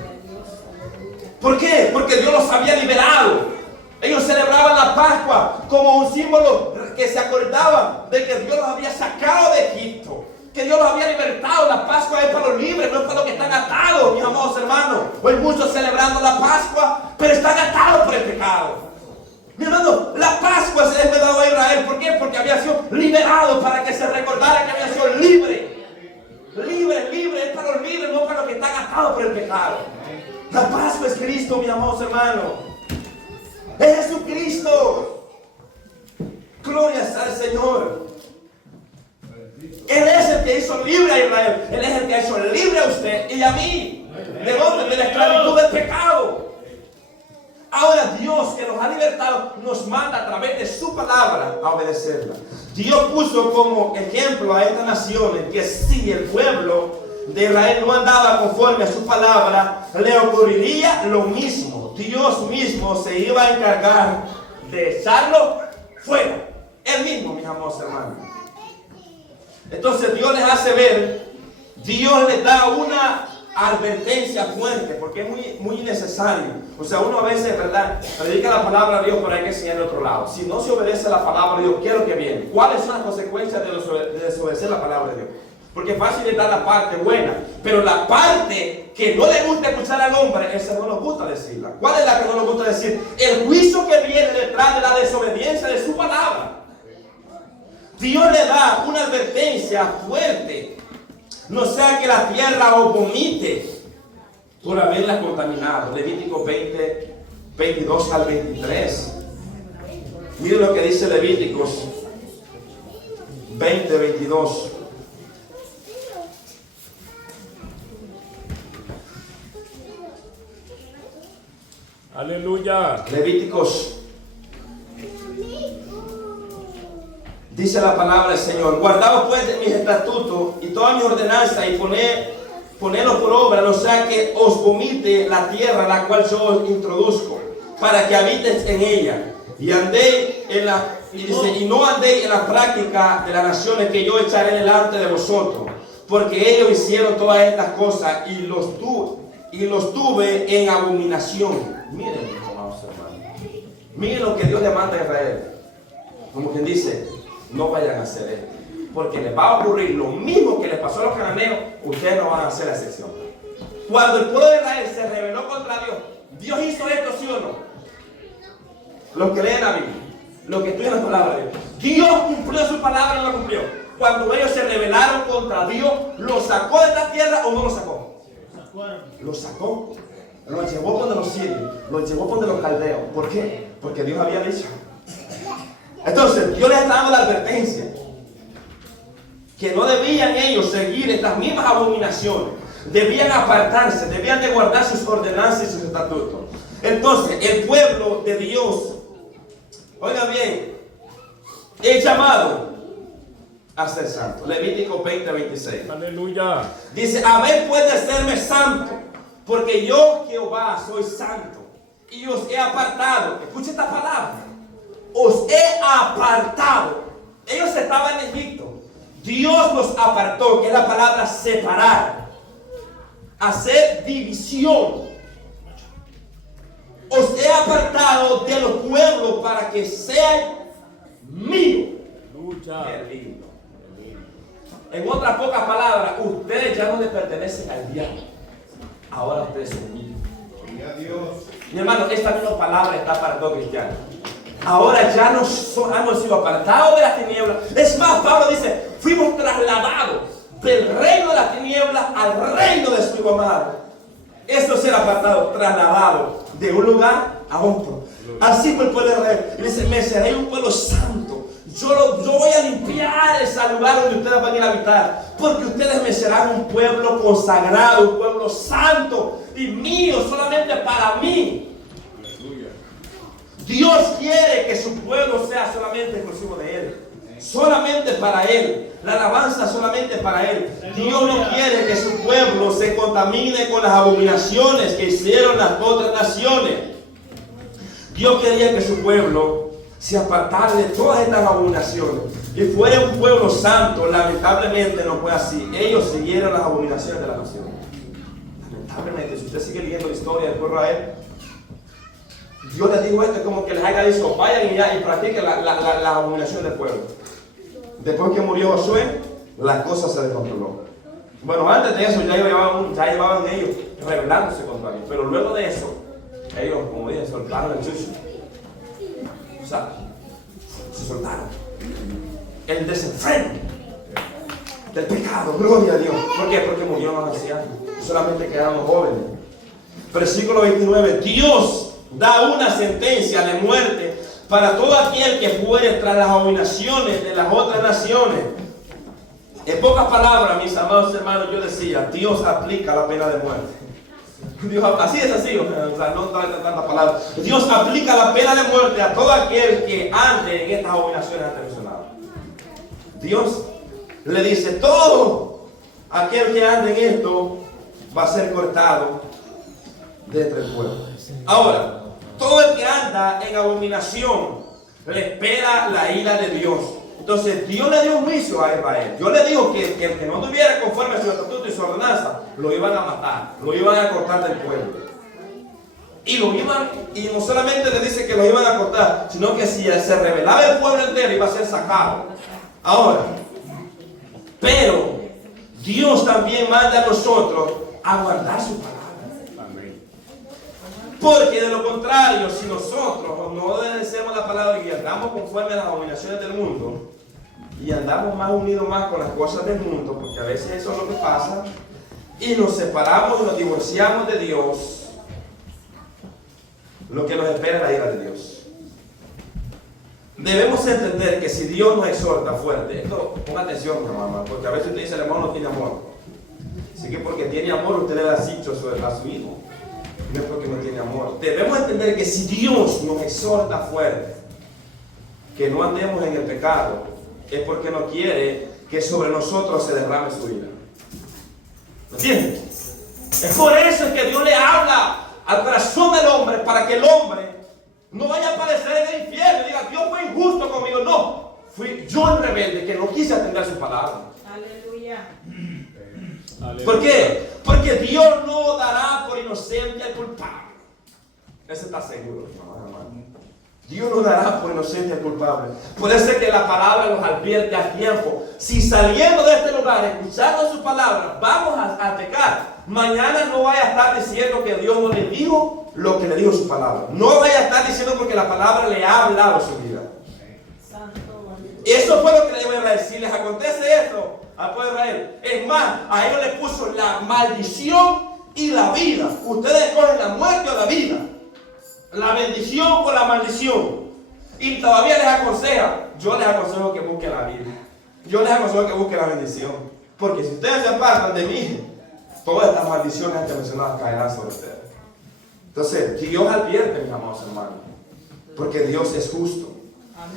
¿Por qué? Porque Dios los había liberado. Ellos celebraban la Pascua como un símbolo que se acordaban de que Dios los había sacado de Egipto, que Dios los había libertado. La Pascua es para los libres, no es para los que están atados, mis amados hermanos. Hoy muchos celebrando la Pascua, pero están atados por el pecado. Mi hermano, la Pascua se le dado a Israel. ¿Por qué? Porque había sido liberado, para que se recordara que había sido libre. Libre, es para los libres, no para los que están atados por el pecado. La Pascua es Cristo, mis amados hermanos. Es Jesucristo. Gloria al Señor. Él es el que hizo libre a Israel. Él es el que hizo libre a usted y a mí. ¿De dónde? De la esclavitud del pecado. Ahora Dios, que nos ha libertado, nos manda a través de su palabra a obedecerla. Dios puso como ejemplo a estas naciones que si el pueblo de Israel no andaba conforme a su palabra, le ocurriría lo mismo. Dios mismo se iba a encargar de echarlo fuera. Él mismo, mis amados hermanos. Entonces Dios les hace ver, Dios les da una advertencia fuerte, porque es muy necesario. O sea, uno a veces, ¿verdad?, predica la palabra de Dios, pero hay que enseñar de otro lado. Si no se obedece la palabra de Dios, ¿qué es lo que viene? ¿Cuáles son las consecuencias de desobedecer la palabra de Dios? Porque es fácil de dar la parte buena, pero la parte que no le gusta escuchar al hombre, esa no nos gusta decirla. ¿Cuál es la que no nos gusta decir? El juicio que viene detrás de la desobediencia de su palabra. Dios le da una advertencia fuerte. No sea que la tierra os vomite por haberla contaminado. Levítico 20, 22 al 23. Miren lo que dice Levíticos 20, 22. Aleluya. Levíticos. Dice la palabra del Señor: guardaos pues de mis estatutos y todas mis ordenanzas y ponedlos por obra, no sea que os vomite la tierra la cual yo os introduzco, para que habites en ella. Y andéis en la, y no andéis en la práctica de las naciones que yo echaré delante de vosotros, porque ellos hicieron todas estas cosas y los tuve en abominación. Miren, mis amados hermanos, miren lo que Dios le manda a Israel. Como quien dice: no vayan a hacer esto, porque les va a ocurrir lo mismo que les pasó a los cananeos. Ustedes no van a hacer la excepción. Cuando el pueblo de Israel se rebeló contra Dios, ¿Dios hizo esto, sí o no? Los que leen la Biblia, los que estudian la palabra de Dios, ¿Dios cumplió su palabra o no la cumplió? Cuando ellos se rebelaron contra Dios, ¿lo sacó de esta tierra o no lo sacó? Lo sacó. Lo llevó donde los sirios, lo llevó donde los caldeos. ¿Por qué? Porque Dios había dicho. Entonces Dios les está dando la advertencia que no debían ellos seguir estas mismas abominaciones. Debían apartarse, debían de guardar sus ordenanzas y sus estatutos. Entonces el pueblo de Dios, oigan bien, es llamado a ser santo. Levítico 20, 26. Aleluya. Dice: habéis pues de serme santo, porque yo, Jehová, soy santo, y os he apartado. Escucha esta palabra: os he apartado. Ellos estaban en Egipto. Dios los apartó, que es la palabra separar, hacer división. Os he apartado de los pueblos para que sean míos. Qué lindo. En otras pocas palabras, ustedes ya no le pertenecen al diablo. Ahora ustedes son míos. Gloria a Dios. Mi hermano, esta misma palabra está para todo cristiano. Ahora ya hemos sido apartados de las tinieblas. Es más, Pablo dice, fuimos trasladados del reino de las tinieblas al reino de su Hijo amado. Esto es ser apartado, trasladado de un lugar a otro. Así fue el pueblo de Israel. Y dice, me seré un pueblo santo. Yo voy a limpiar ese lugar donde ustedes van a ir a habitar. Porque ustedes me serán un pueblo consagrado, un pueblo santo y mío, solamente para mí. Dios quiere que su pueblo sea solamente exclusivo de Él. Solamente para Él. La alabanza solamente para Él. Dios no quiere que su pueblo se contamine con las abominaciones que hicieron las otras naciones. Dios quería que su pueblo se apartara de todas estas abominaciones y fuera un pueblo santo. Lamentablemente no fue así. Ellos siguieron las abominaciones de la nación. Lamentablemente, si usted sigue leyendo la historia del pueblo de Israel, Dios les dijo esto como que les haya dicho, vayan y practiquen la abominación del pueblo. Después que murió Josué, la cosa se descontroló. Bueno, antes de eso ya llevaban ellos rebelándose contra Dios. Pero luego de eso, ellos, como dije, soltaron el chucho. O sea, se soltaron. El desenfreno del pecado, gloria a Dios. ¿Por qué? Porque murieron los ancianos. Solamente quedaron los jóvenes. Versículo 29. Dios da una sentencia de muerte para todo aquel que fuere tras las abominaciones de las otras naciones. En pocas palabras, mis amados hermanos, yo decía, Dios aplica la pena de muerte. Dios, así es así, o sea, no tantas palabras. Dios aplica la pena de muerte a todo aquel que ande en estas abominaciones antes mencionadas. Dios le dice, todo aquel que ande en esto va a ser cortado de entre el pueblo. Ahora, todo el que anda en abominación le espera la ira de Dios. Entonces Dios le dio un juicio a Israel. Dios le dijo que el que no tuviera conforme a su estatuto y su ordenanza, lo iban a matar, lo iban a cortar del pueblo. Y no solamente le dice que lo iban a cortar, sino que si se rebelaba el pueblo entero iba a ser sacado. Ahora, pero Dios también manda a nosotros a guardar su palabra. Porque de lo contrario, si nosotros no obedecemos la palabra y andamos conforme a las abominaciones del mundo y andamos más unidos más con las cosas del mundo, porque a veces eso es lo que pasa, y nos separamos y nos divorciamos de Dios, lo que nos espera es la ira de Dios. Debemos entender que si Dios nos exhorta fuerte, esto, ponga atención, mi mamá, porque a veces usted dice el hermano no tiene amor. Así que porque tiene amor usted le da dicho a su hijo. No es porque no tiene amor. Debemos entender que si Dios nos exhorta fuerte, que no andemos en el pecado, es porque no quiere que sobre nosotros se derrame su ira. ¿Me entiendes? Es por eso que Dios le habla al corazón del hombre, para que el hombre no vaya a padecer en el infierno y diga, Dios fue injusto conmigo. No, fui yo el rebelde que no quise atender su palabra. Aleluya. ¿Por qué? Porque Dios no dará por inocente al culpable. Ese está seguro, hermano. Dios no dará por inocente al culpable. Puede ser que la palabra nos advierte a tiempo. Si saliendo de este lugar, escuchando su palabra, vamos a pecar, mañana no vaya a estar diciendo que Dios no le dijo lo que le dijo su palabra. No vaya a estar diciendo porque la palabra le ha hablado su vida. Eso fue lo que le dijo a Israel. Si les acontece esto al pueblo de Israel, es más, a ellos les puso la maldición y la vida. Ustedes cogen la muerte o la vida, la bendición o la maldición, y todavía les aconseja. Yo les aconsejo que busquen la vida. Yo les aconsejo que busquen la bendición, porque si ustedes se apartan de mí, todas estas maldiciones antes mencionadas caerán sobre ustedes. Entonces Dios advierte, mis amados hermanos, porque Dios es justo.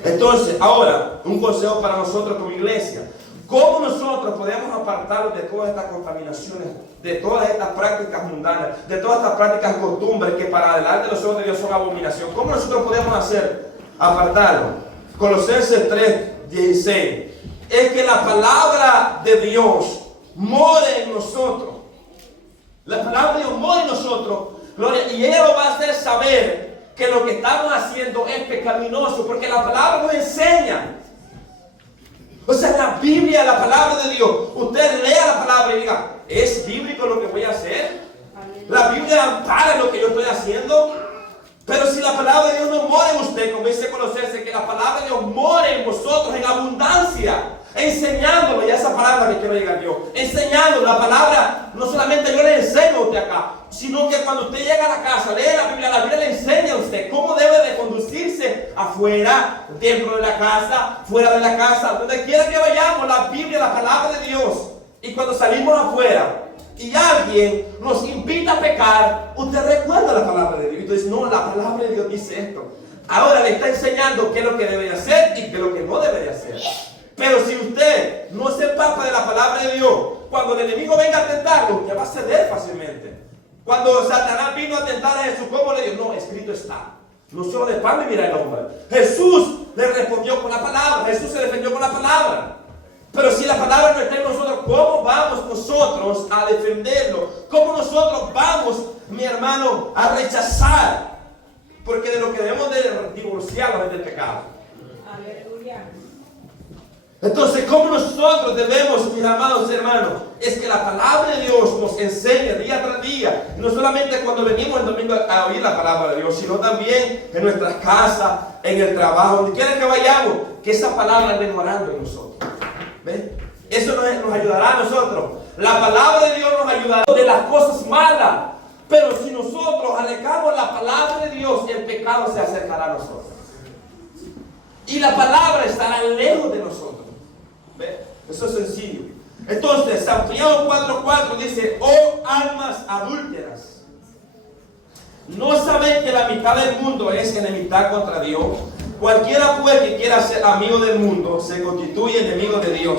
Entonces, ahora, un consejo para nosotros como iglesia. ¿Cómo nosotros podemos apartarnos de todas estas contaminaciones, de todas estas prácticas mundanas, de todas estas prácticas costumbres que para delante de los ojos de Dios son abominación? ¿Cómo nosotros podemos hacer apartarnos? Colosenses 3:16. Es que la palabra de Dios more en nosotros. La palabra de Dios more en nosotros. Gloria, y ella lo va a hacer saber que lo que estamos haciendo es pecaminoso, porque la palabra nos enseña. O sea, la Biblia, la palabra de Dios, usted lea la palabra y diga, ¿es bíblico lo que voy a hacer? La Biblia ampara lo que yo estoy haciendo. Pero si la palabra de Dios no mora en usted, como dice Colosenses, que la palabra de Dios more en vosotros en abundancia, enseñándolo, y a esa palabra que quiero llegar yo, enseñando la palabra, no solamente yo le enseño a usted acá, sino que cuando usted llega a la casa, lee la Biblia le enseña a usted cómo debe de conducirse afuera, dentro de la casa, fuera de la casa, donde quiera que vayamos, la Biblia, la palabra de Dios. Y cuando salimos afuera y alguien nos invita a pecar, usted recuerda la palabra de Dios. Y usted dice, no, la palabra de Dios dice esto. Ahora le está enseñando qué es lo que debe de hacer y qué es lo que no debe de hacer. Pero si usted no se empapa de la palabra de Dios, cuando el enemigo venga a tentarlo, usted va a ceder fácilmente. Cuando Satanás vino a tentar a Jesús, ¿cómo le dijo? No, escrito está. No solo de pan vivirá el hombre. Jesús le respondió con la palabra. Jesús se defendió con la palabra. Pero si la palabra no está en nosotros, ¿cómo vamos nosotros a defenderlo? ¿Cómo nosotros vamos, mi hermano, a rechazar? Porque de lo que debemos de divorciarnos es del pecado. Aleluya. Entonces, ¿cómo nosotros debemos, mis amados hermanos? Es que la palabra de Dios nos enseña día tras día. Y no solamente cuando venimos el domingo a oír la palabra de Dios, sino también en nuestras casas, en el trabajo, donde quiera que vayamos, que esa palabra esté morando en nosotros. ¿Ven? Eso nos ayudará a nosotros. La palabra de Dios nos ayudará de las cosas malas. Pero si nosotros alejamos la palabra de Dios, el pecado se acercará a nosotros. Y la palabra estará lejos de nosotros. ¿Ven? Eso es sencillo. Entonces, Santiago 4:4 dice, oh almas adúlteras, ¿no sabéis que la mitad del mundo es enemistad contra Dios? Cualquiera pues que quiera ser amigo del mundo se constituye enemigo de Dios.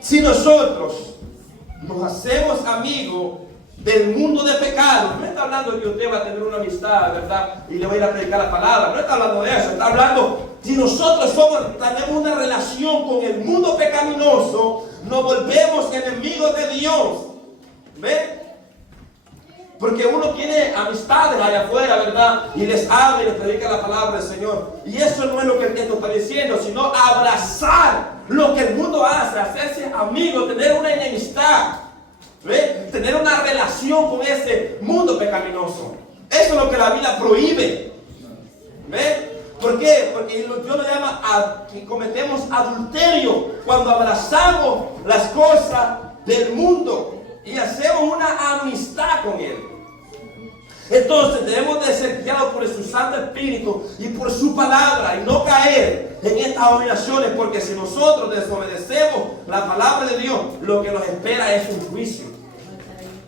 Si nosotros nos hacemos amigos del mundo de pecado, no está hablando de que usted va a tener una amistad, ¿verdad? Y le va a ir a predicar la palabra, no está hablando de eso, está hablando, si nosotros tenemos una relación con el mundo pecaminoso, nos volvemos enemigos de Dios. ¿Ven? Porque uno tiene amistades allá afuera, ¿verdad? Y les habla y les predica la palabra del Señor. Y eso no es lo que el texto está diciendo, sino abrazar lo que el mundo hace, hacerse amigo, tener una enemistad. ¿Ve? Tener una relación con ese mundo pecaminoso. Eso es lo que la Biblia prohíbe. ¿Ve? ¿Por qué? Porque Dios lo llama que cometemos adulterio cuando abrazamos las cosas del mundo y hacemos una amistad con Él. Entonces debemos de ser guiados por su Santo Espíritu y por su palabra y no caer en estas obligaciones, porque si nosotros desobedecemos la palabra de Dios, lo que nos espera es un juicio.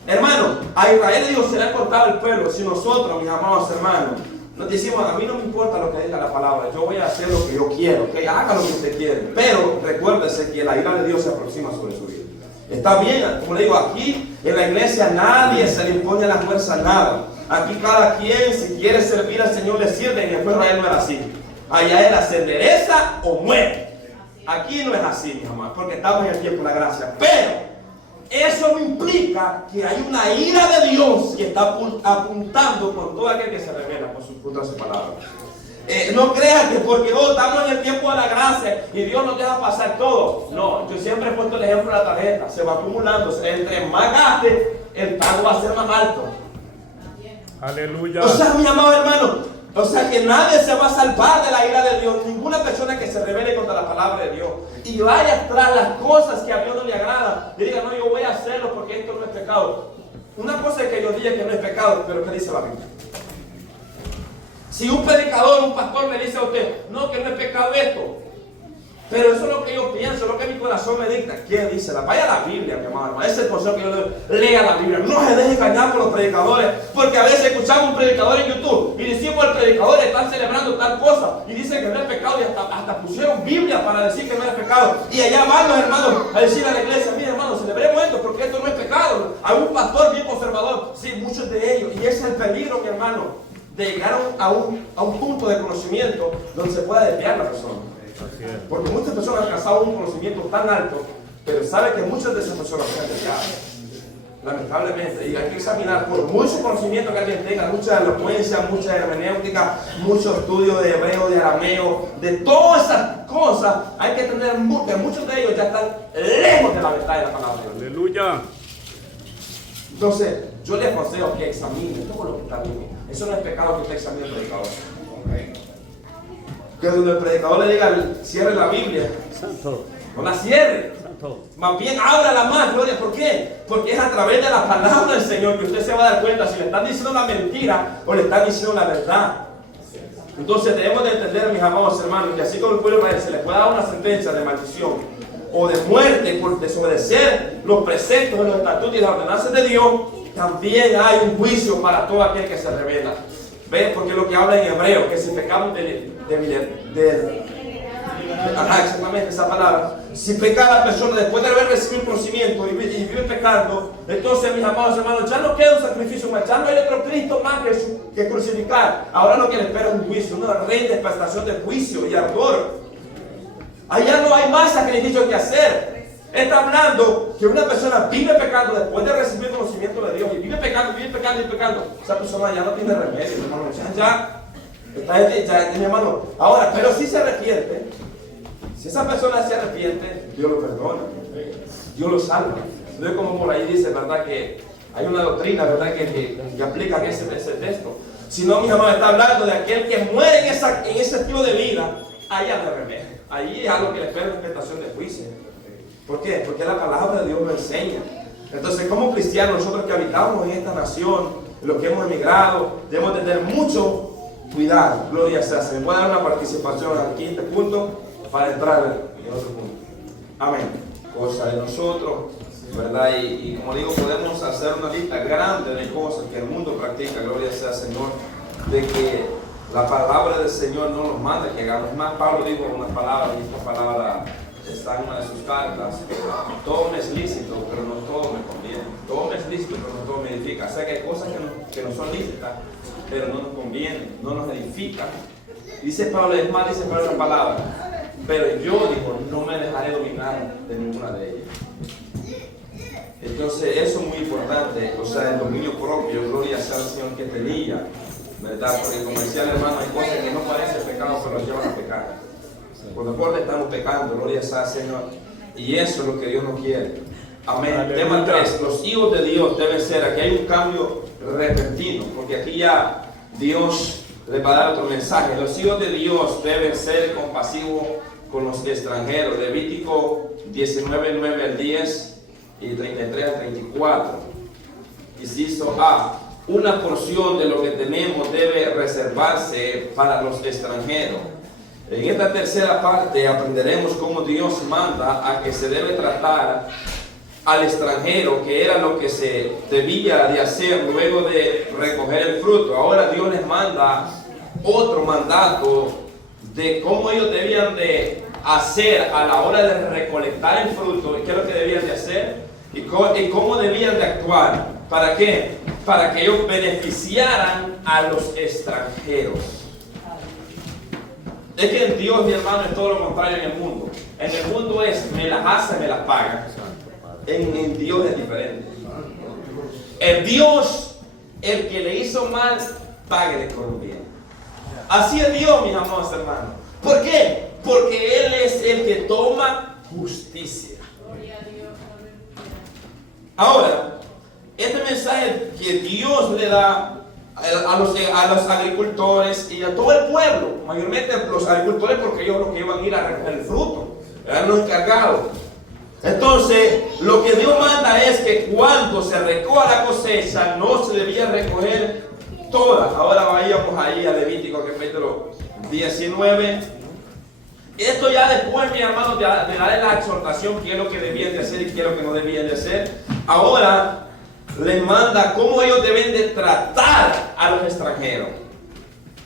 Hermano, a Israel Dios se le ha cortado el pueblo. Si nosotros, mis amados hermanos, nos decimos, a mí no me importa lo que diga la palabra, yo voy a hacer lo que yo quiero, que haga lo que usted quiere, pero recuérdese que la ira de Dios se aproxima sobre su vida. Está bien, como le digo, aquí en la iglesia nadie se le impone a la fuerza nada. Aquí cada quien, si quiere servir al Señor, le sirve. En el pueblo de Israel no era así. Allá era se endereza o muere. Aquí no es así, mis amados, porque estamos en el tiempo de la gracia. Pero eso no implica que hay una ira de Dios que está apuntando con todo aquel que se revela por su fruto de su palabra. No creas que porque estamos en el tiempo de la gracia y Dios nos deja pasar todo. No, yo siempre he puesto el ejemplo de la tarjeta. Se va acumulando. Entre más gaste, el pago va a ser más alto. Aleluya. O sea, mi amado hermano, o sea que nadie se va a salvar de la ira de Dios. Ninguna persona que se rebele contra la palabra de Dios y vaya tras las cosas que a Dios no le agradan y diga, no, yo voy a hacerlo porque esto no es pecado. Una cosa es que yo diga que no es pecado, pero ¿qué dice la Biblia? Si un predicador, un pastor me dice a usted, no, que no es pecado esto, pero eso es lo que yo pienso, lo que mi corazón me dicta. ¿Qué dice? Vaya a la Biblia, mi amado. Ese es el consejo que yo le doy. Lea la Biblia. No se deje engañar por los predicadores, porque a veces escuchamos un predicador en YouTube y decimos al predicador están celebrando tal cosa y dicen que no es pecado y hasta pusieron Biblia para decir que no es pecado. Y allá van los hermanos a decir a la iglesia, mire hermano, celebremos esto porque esto no es pecado. Hay un pastor bien conservador, sí, muchos de ellos. Y ese es el peligro, mi hermano, de llegar a un punto de conocimiento donde se pueda desviar la persona. Porque muchas personas han alcanzado un conocimiento tan alto, pero sabe que muchas de esas personas se han desviado, lamentablemente. Y hay que examinar, por mucho conocimiento que alguien tenga, mucha elocuencia, mucha hermenéutica, mucho estudio de hebreo, de arameo, de todas esas cosas, hay que tener que muchos de ellos ya están lejos de la verdad de la palabra de Dios. Aleluya. Entonces, yo le aconsejo que examine todo lo que está bien. Eso no es pecado que usted examine el predicador. Que donde el predicador le diga, cierre la Biblia, Santo. no la cierre. Santo. Más bien ábrala más, gloria. ¿Por qué? Porque es a través de la palabra del Señor que usted se va a dar cuenta si le están diciendo la mentira o le están diciendo la verdad. Entonces debemos de entender, mis amados hermanos, que así como el pueblo de Israel se le puede dar una sentencia de maldición o de muerte por desobedecer los preceptos de los estatutos y las ordenanzas de Dios, también hay un juicio para todo aquel que se revela. ¿Ven? Porque lo que habla en hebreo, que si pecamos exactamente esa palabra. Si peca la persona después de haber recibido el conocimiento y vive pecando, entonces, mis amados hermanos, ya no queda un sacrificio más, ya no hay otro Cristo más que crucificar. Ahora lo que le espera es un juicio, una representación de juicio y ardor. Allá no hay más sacrificio que hacer. Está hablando que una persona vive pecando después de recibir el conocimiento de Dios y vive pecando. Esa persona ya no tiene remedio, hermano. Ya, mi hermano. Ahora, pero si se arrepiente, si esa persona se arrepiente, Dios lo perdona, Dios lo salva. No es como por ahí dice, ¿verdad? Que hay una doctrina, ¿verdad? Que aplica ese texto. Sino, mi hermano, está hablando de aquel que muere en ese estilo de vida. Allá no hay remedio. Ahí es algo que le espera una expectación de juicio. ¿Por qué? Porque la palabra de Dios lo enseña. Entonces, como cristianos, nosotros que habitamos en esta nación, los que hemos emigrado, debemos tener mucho cuidado. Gloria sea. Se me puede dar una participación aquí en este punto para entrar en otro punto. Amén. Cosa de nosotros, ¿verdad? Y como digo, podemos hacer una lista grande de cosas que el mundo practica. Gloria sea, Señor, de que la palabra del Señor no nos manda que hagamos más. Pablo dijo una palabra, y esta palabra está en una de sus cartas: todo me es lícito, pero no todo me conviene. Todo me es lícito, pero no todo me edifica. O sea que hay cosas que no son lícitas, pero no nos convienen, no nos edifican. Dice Pablo, es más, dice Pablo la palabra: pero yo, digo, no me dejaré dominar de ninguna de ellas. Entonces, eso es muy importante, o sea, el dominio propio. Gloria sea al Señor que te liga, ¿verdad? Porque como decía el hermano, hay cosas que no parecen pecado, pero nos llevan a pecar. Por lo cual estamos pecando, gloria sea al Señor. Y eso es lo que Dios no quiere. Amén. Aleluya. Tema 3. Los hijos de Dios deben ser, aquí hay un cambio repentino, porque aquí ya Dios les va a dar otro mensaje. Los hijos de Dios deben ser compasivos con los extranjeros. Levítico 19, 9 al 10 y 33 al 34. Inciso A: una porción de lo que tenemos debe reservarse para los extranjeros. En esta tercera parte aprenderemos cómo Dios manda a que se debe tratar al extranjero, que era lo que se debía de hacer luego de recoger el fruto. Ahora Dios les manda otro mandato de cómo ellos debían de hacer a la hora de recolectar el fruto, y qué es lo que debían de hacer y cómo debían de actuar. ¿Para qué? Para que ellos beneficiaran a los extranjeros. Es que en Dios, mi hermano, es todo lo contrario en el mundo. En el mundo es, me las hace, me las paga. En Dios es diferente. El Dios, el que le hizo mal, páguele con un bien. Así es Dios, mis amados hermanos. ¿Por qué? Porque Él es el que toma justicia. Ahora, este mensaje que Dios le da a los agricultores y a todo el pueblo, mayormente los agricultores, porque ellos los que iban a ir a recoger el fruto, eran los encargados. Entonces, lo que Dios manda es que cuando se recoja la cosecha, no se debía recoger toda. Ahora vayamos ahí a Levítico capítulo 19. Esto ya después, mi hermano, de darle la exhortación, qué es lo que debían de hacer y qué es lo que no debían de hacer. Ahora les manda cómo ellos deben de tratar a los extranjeros.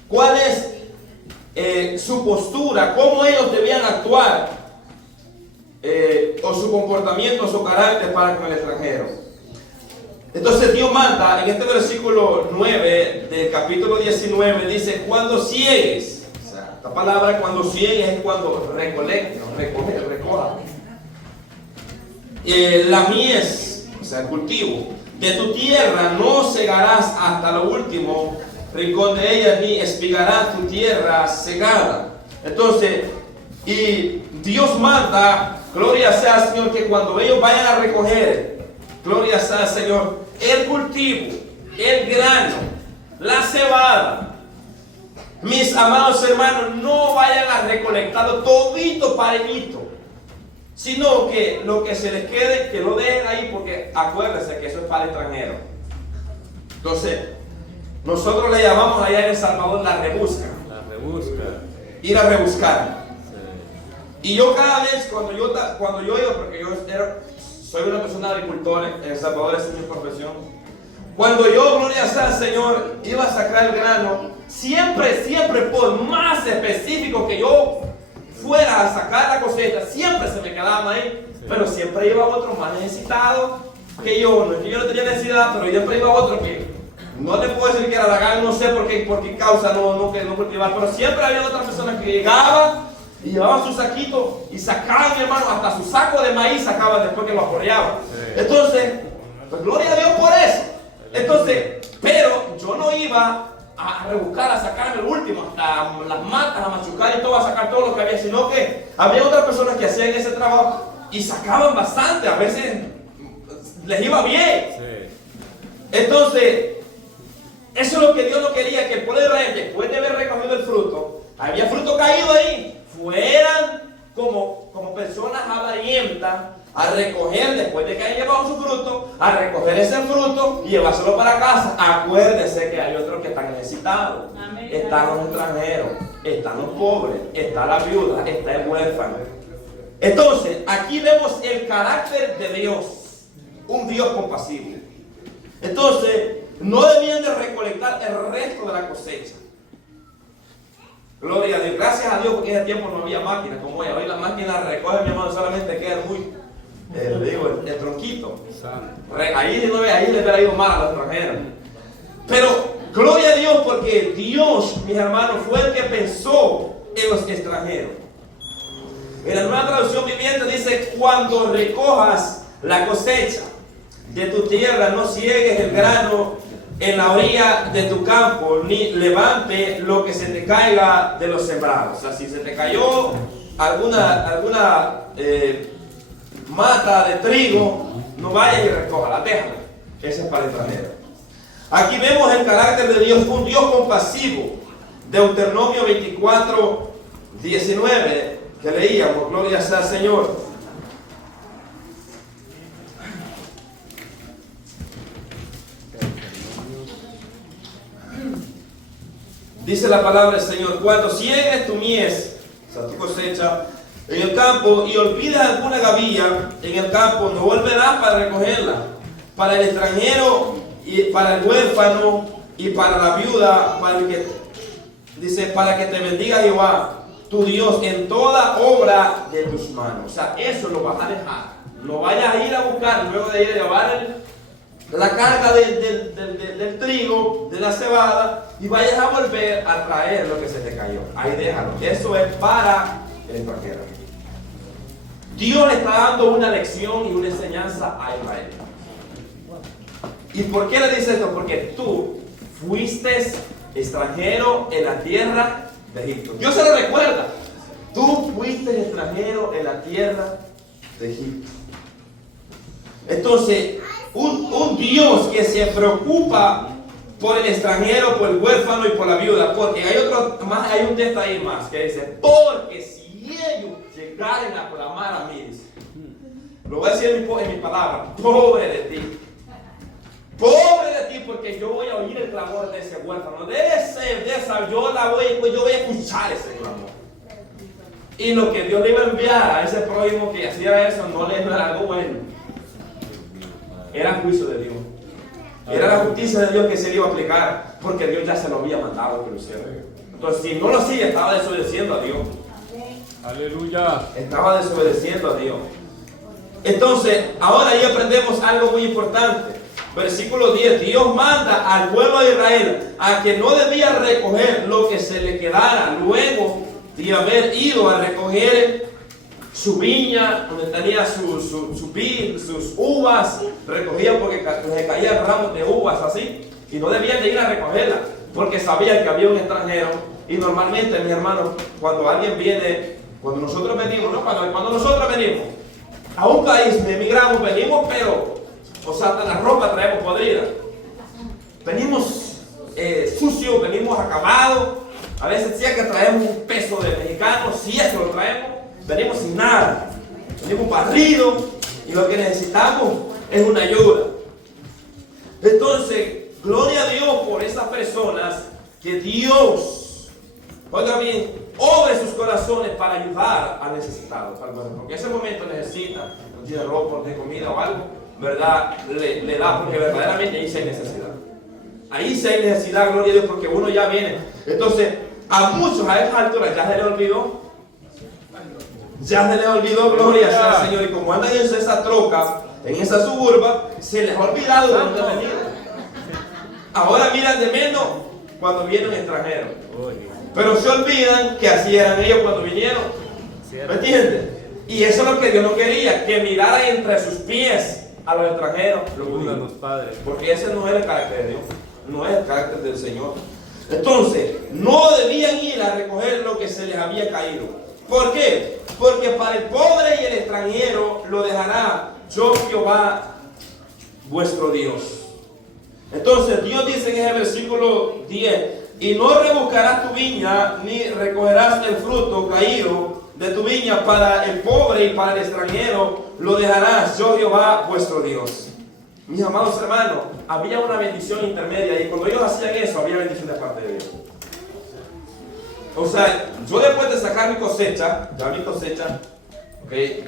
¿Cuál es su postura? ¿Cómo ellos debían actuar? O su comportamiento, su carácter para con el extranjero. Entonces Dios manda en este versículo 9 del capítulo 19, dice: cuando ciegues. O sea, esta palabra cuando ciegues es cuando recolectes, recoja la mies, o sea, el cultivo de tu tierra, no cegarás hasta lo último rincón de ella, ni espigarás tu tierra cegada. Entonces, y Dios manda, gloria sea al Señor, que cuando ellos vayan a recoger, gloria sea al Señor, el cultivo, el grano, la cebada. Mis amados hermanos, no vayan a recolectarlo todito pareñito, sino que lo que se les quede, que lo dejen ahí, porque acuérdense que eso es para el extranjero. Entonces, nosotros le llamamos allá en El Salvador la rebusca. La rebusca. Ir a rebuscar. Sí. Y yo cada vez, cuando yo iba, porque soy una persona agricultora, en El Salvador es mi profesión. Cuando yo, gloria sea al Señor, iba a sacar el grano, siempre, por más específico que yo fuera a sacar la cosecha, siempre se me quedaban ahí, sí. Pero siempre iba otro más necesitado que yo. No es que yo no tenía necesidad, pero siempre iba otro que no te puedo decir que era la gana, no sé por qué causa no cultivar, pero siempre había otras personas que llegaban y llevaban su saquito y sacaban, mi hermano, hasta su saco de maíz sacaban después que lo aporreaban. Sí. Entonces, pues gloria a Dios por eso. Entonces, pero yo no iba a rebuscar, a sacarme el último, hasta las matas, a machucar y todo, a sacar todo lo que había, sino que había otras personas que hacían ese trabajo y sacaban bastante, a veces les iba bien. Sí. Entonces, eso es lo que Dios no quería, que el pueblo de Israel, después de haber recogido el fruto, había fruto caído ahí, fueran como personas avarientas a recoger, después de que hayan llevado su fruto, a recoger ese fruto y llevárselo para casa. Acuérdese que hay otros que están necesitados. Amén. Están los extranjeros, están los pobres, está la viuda, está el huérfano. Entonces, aquí vemos el carácter de Dios, un Dios compasivo. Entonces, no debían de recolectar el resto de la cosecha. Gloria a Dios, gracias a Dios, porque en ese tiempo no había máquinas como hoy. Hoy las máquinas recogen, mi hermano, solamente queda muy, el tronquito. Ahí les hubiera ido mal a los extranjeros. Pero, gloria a Dios, porque Dios, mis hermanos, fue el que pensó en los extranjeros. En la Nueva Traducción Viviente dice: cuando recojas la cosecha de tu tierra, no ciegues el grano en la orilla de tu campo, ni levante lo que se te caiga de los sembrados. O sea, si se te cayó alguna mata de trigo, no vayas y recójala, déjala. Ese es para el extranjero. Aquí vemos el carácter de Dios, un Dios compasivo. Deuteronomio 24, 19, que leíamos, gloria sea al Señor. Dice la palabra del Señor: cuando ciegues tu mies, o sea, tu cosecha, en el campo, y olvides alguna gavilla en el campo, no volverás para recogerla. Para el extranjero, y para el huérfano, y para la viuda, para que te bendiga Jehová, tu Dios, en toda obra de tus manos. O sea, eso lo vas a dejar. No vayas a ir a buscar, luego de ir a llevar la carga del trigo, de la cebada, y vayas a volver a traer lo que se te cayó. Ahí déjalo. Eso es para el extranjero. Dios le está dando una lección y una enseñanza a Israel. ¿Y por qué le dice esto? Porque tú fuiste extranjero en la tierra de Egipto. Dios se lo recuerda. Tú fuiste extranjero en la tierra de Egipto. Entonces, un Dios que se preocupa por el extranjero, por el huérfano y por la viuda, porque hay un texto ahí más que dice: porque si ellos llegaren a clamar a mí, dice, lo voy a decir en mi palabra, pobre de ti, porque yo voy a oír el clamor de ese huérfano, yo voy a escuchar ese clamor. Y lo que Dios le iba a enviar a ese prójimo que hacía eso no era algo bueno. Era el juicio de Dios. Era la justicia de Dios que se le iba a aplicar, porque Dios ya se lo había mandado que lo hiciera. Entonces, si no lo hacía, estaba desobedeciendo a Dios. Aleluya. Estaba desobedeciendo a Dios. Entonces, ahora ahí aprendemos algo muy importante. Versículo 10. Dios manda al pueblo de Israel a que no debía recoger lo que se le quedara luego de haber ido a recoger su viña, donde tenía sus uvas, recogían porque les caían ramos de uvas así, y no debían de ir a recogerlas, porque sabían que había un extranjero. Y normalmente, mis hermanos, cuando alguien viene, cuando nosotros venimos a un país, emigramos, venimos, pero O sea, hasta la ropa traemos podrida. Venimos sucios, venimos acabados. A veces sí es que traemos un peso de mexicano, sí es que lo traemos. Venimos sin nada. Venimos barridos y lo que necesitamos es una ayuda. Entonces, gloria a Dios por esas personas que Dios, oiga bien, obre sus corazones para ayudar al necesitado. Porque en ese momento necesita, no tiene ropa, no tiene comida o algo, ¿verdad? Le da, porque verdaderamente ahí sí hay necesidad. Ahí sí hay necesidad, gloria a Dios, porque uno ya viene. Entonces, a muchos a esas alturas ya se les olvidó. Ya se les olvidó, gloria sea al Señor. Y como andan en esa troca, en esa suburba, se les ha olvidado de dónde venían. Ahora miran de menos cuando vienen extranjeros. Pero se olvidan que así eran ellos cuando vinieron. ¿Me entiendes? Y eso es lo que Dios no quería, que miraran entre sus pies a los extranjeros. Porque ese no es el carácter de Dios, no es el carácter del Señor. Entonces, no debían ir a recoger lo que se les había caído. ¿Por qué? Porque para el pobre y el extranjero lo dejará yo Jehová vuestro Dios. Entonces Dios dice en ese versículo 10: y no rebuscarás tu viña, ni recogerás el fruto caído de tu viña. Para el pobre y para el extranjero lo dejarás yo Jehová vuestro Dios. Mis amados hermanos, había una bendición intermedia, y cuando ellos hacían eso, había bendición de parte de Dios. O sea, yo después de sacar mi cosecha, okay,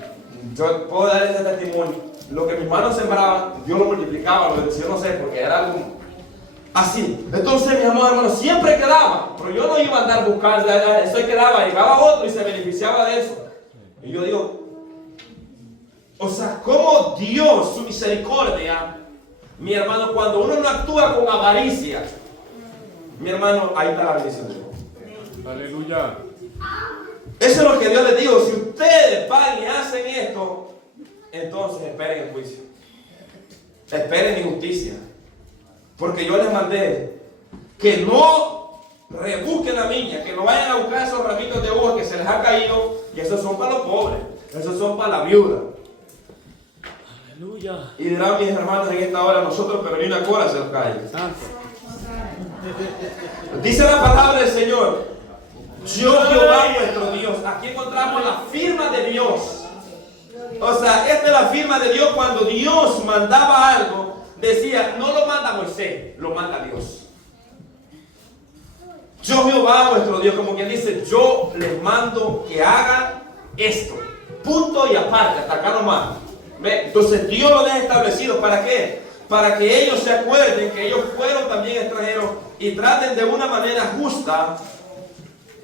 yo puedo dar ese testimonio. Lo que mis manos sembraban, Dios lo multiplicaba, lo bendecía, no sé, porque era algo así. Entonces, mis amados hermanos, siempre quedaba, pero yo no iba a andar buscando, eso quedaba, llegaba otro y se beneficiaba de eso. Y yo digo, o sea, como Dios, su misericordia, mi hermano, cuando uno no actúa con avaricia, mi hermano, ahí está la bendición de Dios. Aleluya. Eso es lo que Dios les dijo. Si ustedes van y hacen esto, entonces esperen el juicio. Esperen mi justicia. Porque yo les mandé que no rebusquen la viña, que no vayan a buscar esos ramitos de uva que se les ha caído, y esos son para los pobres, esos son para la viuda. Aleluya. Y dirán mis hermanos en esta hora, nosotros, pero ni una cola se nos cae. Santo. Dice la palabra del Señor: yo Jehová nuestro Dios. Aquí encontramos la firma de Dios. O sea, esta es la firma de Dios. Cuando Dios mandaba algo, decía, no lo manda Moisés, lo manda Dios. Yo Jehová vuestro Dios, como quien dice, yo les mando que hagan esto. Punto y aparte, hasta acá nomás. ¿Ve? Entonces Dios lo deja establecido. ¿Para qué? Para que ellos se acuerden que ellos fueron también extranjeros y traten de una manera justa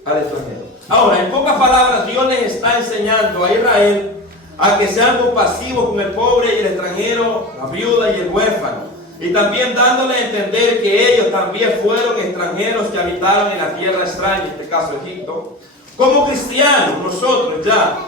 al extranjero. Ahora, en pocas palabras, Dios les está enseñando a Israel a que sean compasivos con el pobre y el extranjero, la viuda y el huérfano. Y también dándole a entender que ellos también fueron extranjeros que habitaron en la tierra extraña, en este caso Egipto. Como cristianos, nosotros ya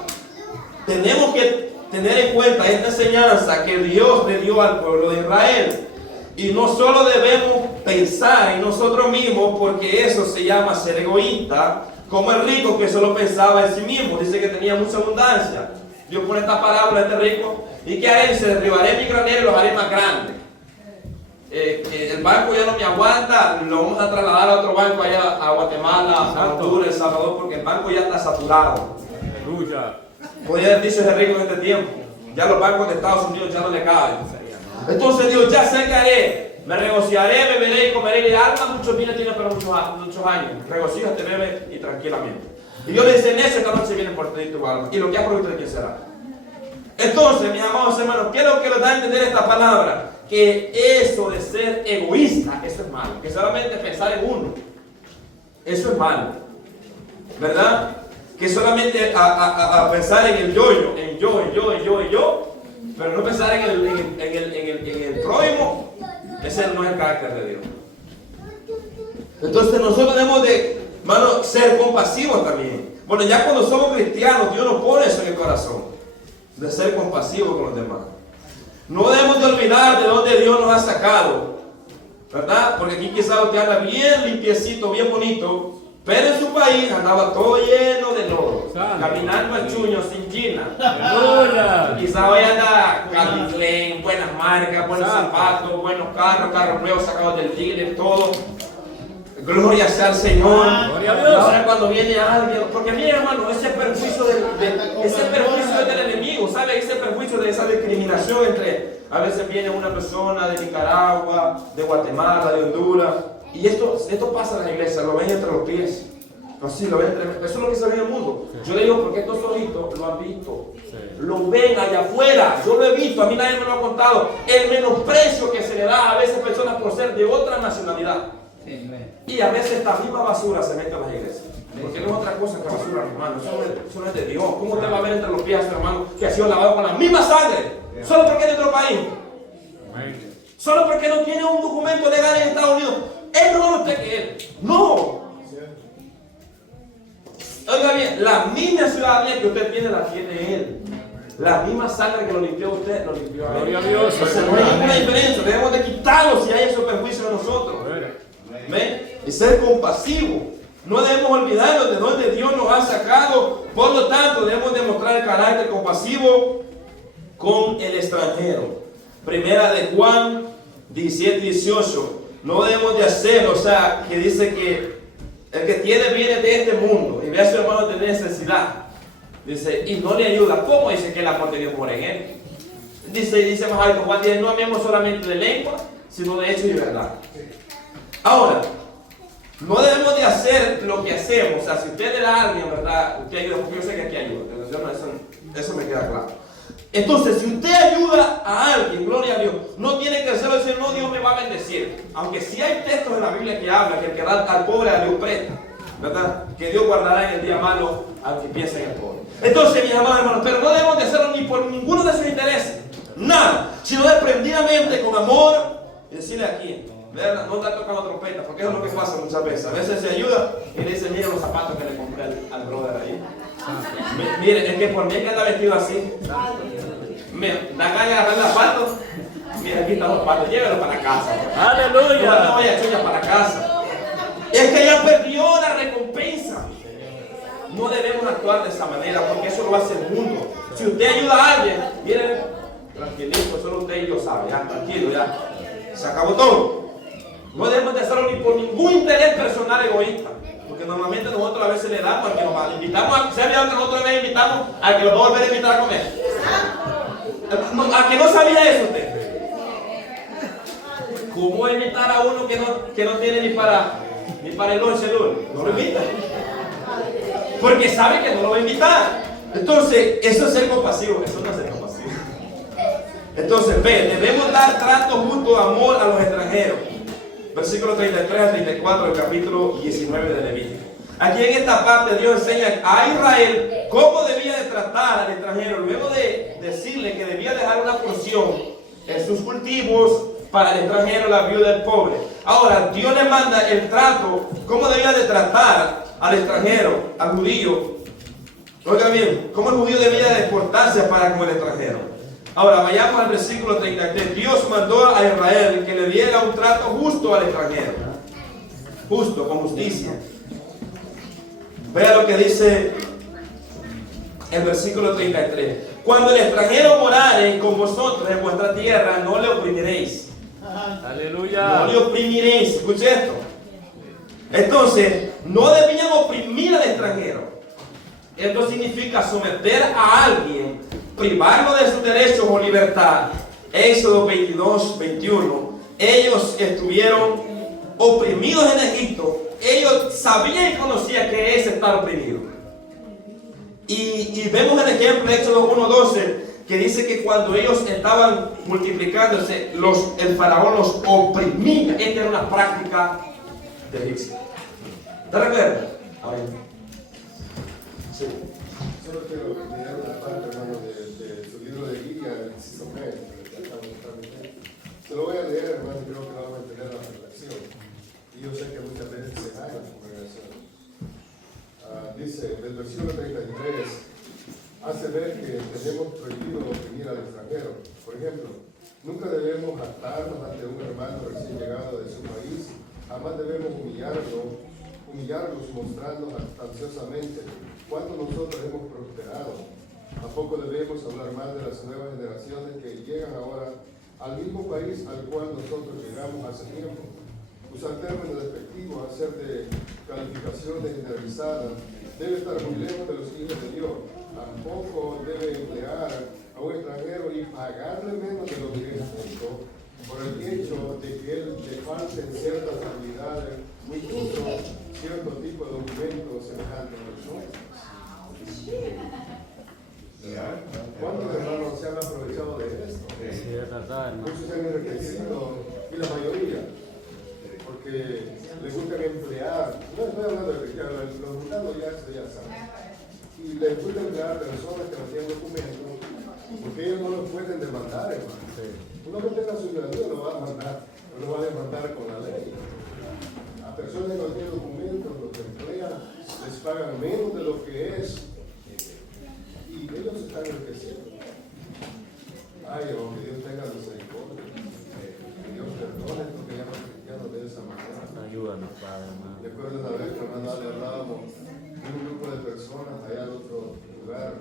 tenemos que tener en cuenta esta enseñanza que Dios le dio al pueblo de Israel. Y no solo debemos pensar en nosotros mismos, porque eso se llama ser egoísta, como el rico que solo pensaba en sí mismo. Dice que tenía mucha abundancia. Dios pone esta parábola a este rico: ¿y qué haré? Se derribaré mi granero y los haré más grandes. El banco ya no me aguanta, lo vamos a trasladar a otro banco allá a Guatemala, a Honduras, El Salvador, porque el banco ya está saturado. Aleluya. Podría haber dicho ese rico en este tiempo: ya los bancos de Estados Unidos ya no le caben. Entonces Dios, ya sé que haré, me regociaré, beberé y comeré. Y alma muchos vinos tiene pero muchos años. Regocíjate, bebe y tranquilamente. Y Dios le dice: en esta noche viene por ti tu alma, y lo que has provisto de quién será. Entonces, mis amados hermanos, ¿qué es lo que nos da a entender esta palabra? Que eso de ser egoísta, eso es malo. Que solamente pensar en uno, eso es malo, ¿verdad? Que solamente a pensar en el yo, pero no pensar en el prójimo. Ese no es el carácter de Dios. Entonces nosotros debemos de, hermano, ser compasivos también. Bueno, ya cuando somos cristianos, Dios nos pone eso en el corazón, de ser compasivos con los demás. No debemos de olvidar de dónde Dios nos ha sacado, ¿verdad? Porque aquí quizás usted anda bien limpiecito, bien bonito, pero en su país andaba todo lleno de lodo, caminando al chuño sin china. Aleluya. Quizás hoy anda Calvin Klein, buenas marcas, buenos zapatos, buenos carros nuevos sacados del dealer, todo. Gloria sea al Señor. Gloria a Y Dios. ahora cuando viene alguien, porque mira hermano, ese perjuicio es del enemigo, ¿sabe? Ese perjuicio de esa discriminación entre, a veces viene una persona de Nicaragua, de Guatemala, de Honduras, y esto pasa en la iglesia, lo ven entre los pies. Así lo ven eso es lo que se ve en el mundo. Yo le digo, porque estos ojitos lo han visto, lo ven allá afuera, yo lo he visto, a mí nadie me lo ha contado, el menosprecio que se le da a veces a personas por ser de otra nacionalidad. Y a veces esta misma basura se mete a las iglesias. Porque no es otra cosa que basura, hermano. Eso no es de Dios. ¿Cómo usted va a ver entre los pies a su hermano que ha sido lavado con la misma sangre? Solo porque es de otro país. Solo porque no tiene un documento legal en Estados Unidos. Es mejor usted que él. No. Oiga bien, la misma ciudadanía que usted tiene la tiene él. La misma sangre que lo limpió a usted, lo limpió a él. Gloria a Dios. Entonces no hay ninguna diferencia. Debemos de quitarlo si hay esos perjuicios de nosotros. ¿Ven? Y ser compasivo. No debemos olvidarnos de dónde Dios nos ha sacado. Por lo tanto, debemos demostrar el carácter compasivo con el extranjero. Primera de Juan 17:18. No debemos de hacerlo, o sea, que dice que el que tiene viene de este mundo y ve a su hermano tener necesidad. Dice, y no le ayuda. ¿Cómo dice que el amor de Dios mora en él? Dice más alto Juan 10, no amemos solamente de lengua, sino de hecho y de verdad. Ahora, no debemos de hacer lo que hacemos. O sea, si usted le da a alguien, ¿verdad? Usted ayuda, porque yo sé que aquí ayuda. Eso me queda claro. Entonces, si usted ayuda a alguien, gloria a Dios, no tiene que hacerlo y decir, no, Dios me va a bendecir. Aunque sí hay textos en la Biblia que hablan que el que da al pobre a Dios presta, ¿verdad? Que Dios guardará en el día malo al que piensa en el pobre. Entonces, mis amados hermanos, pero no debemos de hacerlo ni por ninguno de sus intereses, nada, sino desprendidamente, con amor, y decirle aquí, ¿verdad? No está tocando trompeta, porque eso es lo que pasa muchas veces. A veces se ayuda y le dice, mira los zapatos que le compré al brother ahí. Mire, es que por mí que anda vestido así. Mira, da ganas de agarrar los zapatos. Mira, aquí están los zapatos, llévelos para casa. Aleluya. No vaya chulla para casa. Es que ya perdió la recompensa. No debemos actuar de esa manera, porque eso lo hace el mundo. Si usted ayuda a alguien, mire, tranquilito, solo usted y yo sabe, ya, tranquilo, ya. Se acabó todo. No debemos de hacerlo ni por ningún interés personal egoísta. Porque normalmente nosotros a veces le damos al que nos invitamos a, ¿se ha olvidado que nosotros le invitamos al que lo va a volver a invitar a comer? ¿A que no sabía eso usted? ¿Cómo invitar a uno que no tiene ni para el lunch el lunes? No lo invita. Porque sabe que no lo va a invitar. Entonces, eso es ser compasivo. Eso no es ser compasivo. Entonces, debemos dar trato justo, amor a los extranjeros. Versículo 33 al 34 del capítulo 19 de Levítico. Aquí en esta parte Dios enseña a Israel cómo debía de tratar al extranjero. Luego de decirle que debía dejar una porción en sus cultivos para el extranjero, la viuda del pobre. Ahora, Dios le manda el trato, cómo debía de tratar al extranjero, al judío. Oiga bien, cómo el judío debía de portarse para con el extranjero. Ahora vayamos al versículo 33. Dios mandó a Israel que le diera un trato justo al extranjero. Justo, con justicia. Vea lo que dice el versículo 33. Cuando el extranjero morare con vosotros en vuestra tierra, no le oprimiréis. Aleluya. No le oprimiréis. Escuche esto. Entonces, no debían oprimir al extranjero. Esto significa someter a alguien, privarlo de sus derechos o libertad. Éxodo 22, 21. Ellos estuvieron oprimidos en Egipto. Ellos sabían y conocían que es estar oprimido. Y vemos el ejemplo de Éxodo 1:12, que dice que cuando ellos estaban multiplicándose, el faraón los oprimía. Esta era una práctica de egipcio. ¿Te recuerdas? A ver. Sí. Solo quiero mirar una parte, hermano, de su libro de guía, el inciso B. Se lo voy a leer, hermano, y creo que vamos a entender la reflexión. Y yo sé que muchas veces se da en la congregación. Dice, el versículo 33, hace ver que tenemos prohibido oprimir al extranjero. Por ejemplo, nunca debemos jactarnos ante un hermano recién llegado de su país. Jamás debemos humillarlos mostrando ansiosamente cuánto nosotros hemos prosperado. Tampoco debemos hablar mal de las nuevas generaciones que llegan ahora al mismo país al cual nosotros llegamos hace tiempo. Usar términos despectivos, hacer de calificaciones generalizadas, debe estar muy lejos de los hijos de Dios. Tampoco debe emplear a un extranjero y pagarle menos de lo que es justo por el hecho de que él le falten ciertas habilidades, incluso cierto tipo de documentos semejantes a los nuestros. ¿Cuántos hermanos se han aprovechado de esto? Sí, es verdad, hermano. Muchos se han enriquecido, y la mayoría, porque les gusta emplear, no estoy hablando de cristianos, los mundanos ya saben, y les gusta emplear personas que no tienen documentos, porque ellos no los pueden demandar, hermano. Sí. Uno que tenga ciudadanía lo va a mandar, no lo va a demandar con la ley. A personas que no tienen documentos, los que emplean, les pagan menos de lo que es, y ellos se están enriqueciendo. Ay, oh, que Dios tenga misericordia. Que Dios perdone esto que llaman cristianos de esa manera. Ayúdanos, Padre, hermano. Recuerdo una vez que hermano le hablábamos de un grupo de personas allá en otro lugar.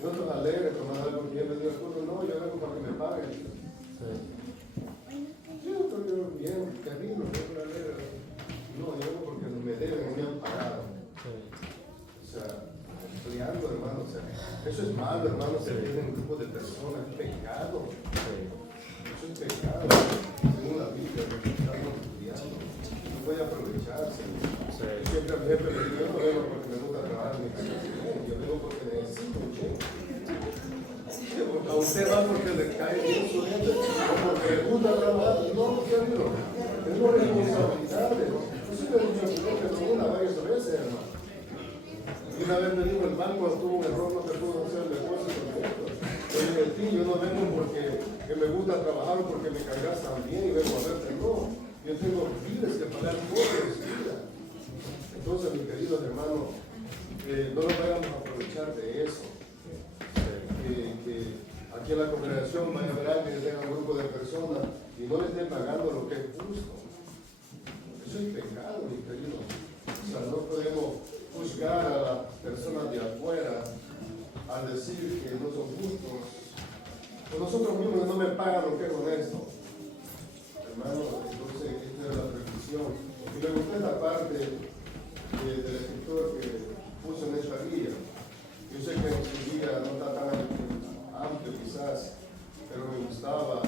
Nosotros alegres, hermano, algo bien me dio el culto. No, yo vengo para que me paguen. Sí. Yo estoy bien, terrible, no alegre. No, yo vengo porque me deben, no me han pagado. Sí. O sea, empleando, hermano, o sea, eso es malo, hermano, se tiene un grupo de personas, es pecado. Sí. Eso es pecado, según la Biblia, lo que estamos estudiando. No puede aprovecharse. Sí. Siempre a mi jefe le digo, yo no vengo porque me gusta trabajar en mi casa, yo vengo porque necesito un cheque. A usted va porque le cae bien su gente, o porque le gusta trabajar. No, querido, tenemos responsabilidades. Yo siempre he dicho a mi jefe, no una, varias veces, hermano. Y una vez me dijo, el banco tuvo un error, no te pudo hacer el depósito de esto. Yo dije, sí, yo no vengo porque que me gusta trabajar o porque me cargas tan bien y vengo a verte, no. Yo tengo vidas que pagar todos los días. Entonces, mis queridos hermanos, no nos vayamos a aprovechar de eso. Que aquí en la congregación vaya a haber alguien que tenga un grupo de personas y no le estén pagando lo que es justo. Eso es pecado, mis queridos. O sea, no podemos juzgar a las personas de afuera al decir que no son justos. O nosotros mismos no me pagan lo que es honesto. Hermano, entonces esta es la reflexión. Y me gustó esta parte del escritor que puso en esta guía. Yo sé que en su guía no está tan amplio quizás, pero me gustaba.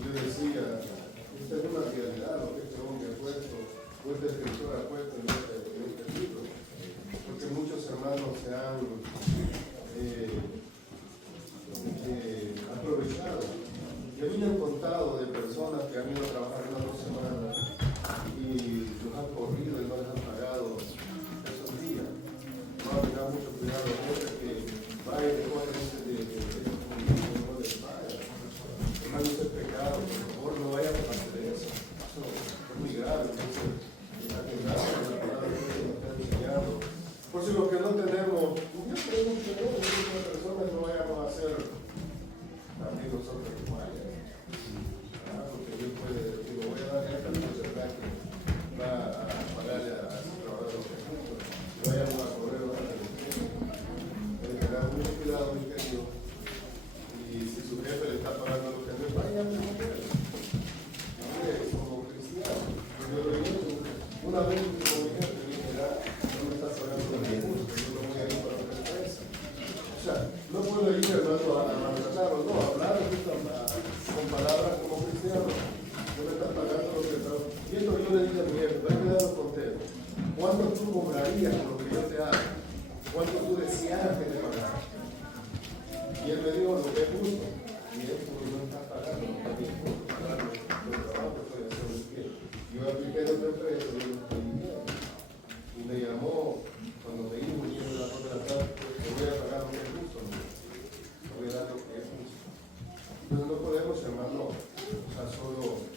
Yo decía, esta es una realidad lo que este hombre ha puesto, o este escritor ha puesto en este libro. Porque muchos hermanos se han aprovechado. Y a mí me han contado de personas que han ido a trabajar unas 2 semanas y los han corrido y no les han pagado esos días. No ha tenido mucho cuidado, gente que va y te coge de no les paga. Hermano, eso es pecado, por favor no vayan a hacer eso. Eso es muy grave. Entonces, atendamos la palabra que nos está enseñando. Por si lo que no tenemos, yo creo que tenemos un grupo de personas no vayamos a hacer también nosotros iguales. Porque Dios puede decir, lo voy a dar esta cosa que va a pagarle a ese trabajador que es justo. Y vayamos a correr ahora de los tiempos. Hay que tener mucho cuidado, mi querido. Y si su jefe le está pagando lo que no es, vaya a él. Como cristiano. Yo lo digo, una vez como mi jefe dije, no me estás pagando lo que es justo, yo no voy a ir para otra empresa. O sea, no puedo ir, hermano, a maltratar o no, a hablar con palabras como cristiano. No me estás pagando lo que está. Y esto yo le dije a mi jefe, me he quedado contento. ¿Cuánto tú cobrarías por lo que yo te hago? ¿Cuánto tú deseas que te pagara? Y él me dijo lo que es justo. Y él no está pagando lo que es justo. Pagando el trabajo que estoy haciendo bien. Yo apliqué en otra empresa y no estoy bien. Y me llamó cuando me dijo, y yo me la puedo tratar, te voy a pagar lo que es justo. No voy a dar lo que es justo. Entonces no podemos, hermano, a solo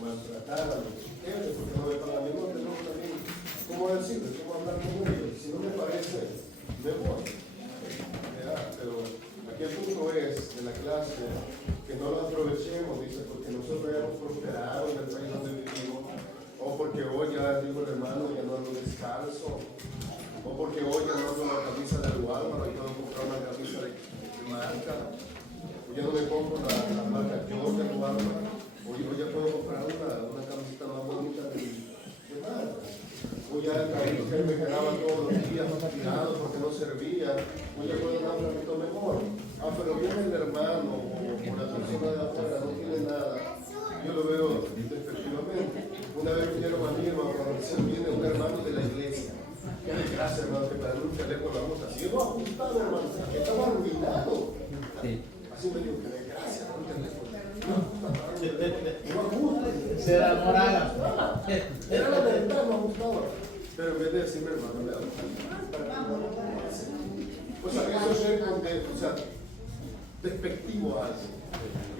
maltratar a los jefes porque no me pagan mi nota, tenemos también cómo decirles, cómo hablar con ellos. Si no me parece, me voy. Pero aquí el punto es de la clase que no lo aprovechemos, dice, porque nosotros hemos prosperado en el país donde vivimos, o porque hoy ya digo el hermano, ya no ando descalzo, o porque hoy ya no ando la camisa de Walmart, y tengo que comprar una camisa de marca, o ya no me compro la marca Jordan, que me quedaba todos los días tirado porque no servía, pues yo puedo dar un poquito mejor. Ah, pero viene el hermano o la persona de afuera, no tiene nada. Yo lo veo despectivamente. Una vez vinieron a mí, hermano, cuando recién viene un hermano de la iglesia. Qué desgracia, hermano, que para un teléfono la gusta. Si yo no ajustado, hermano, estaba arruinado. Sí. Así me digo, qué desgracia, un teléfono. No ajusta. Será moral. Era la verdad, no ajustaba. Pero en vez de decirme, hermano, me da pues a eso es ser, o sea, despectivo a alguien.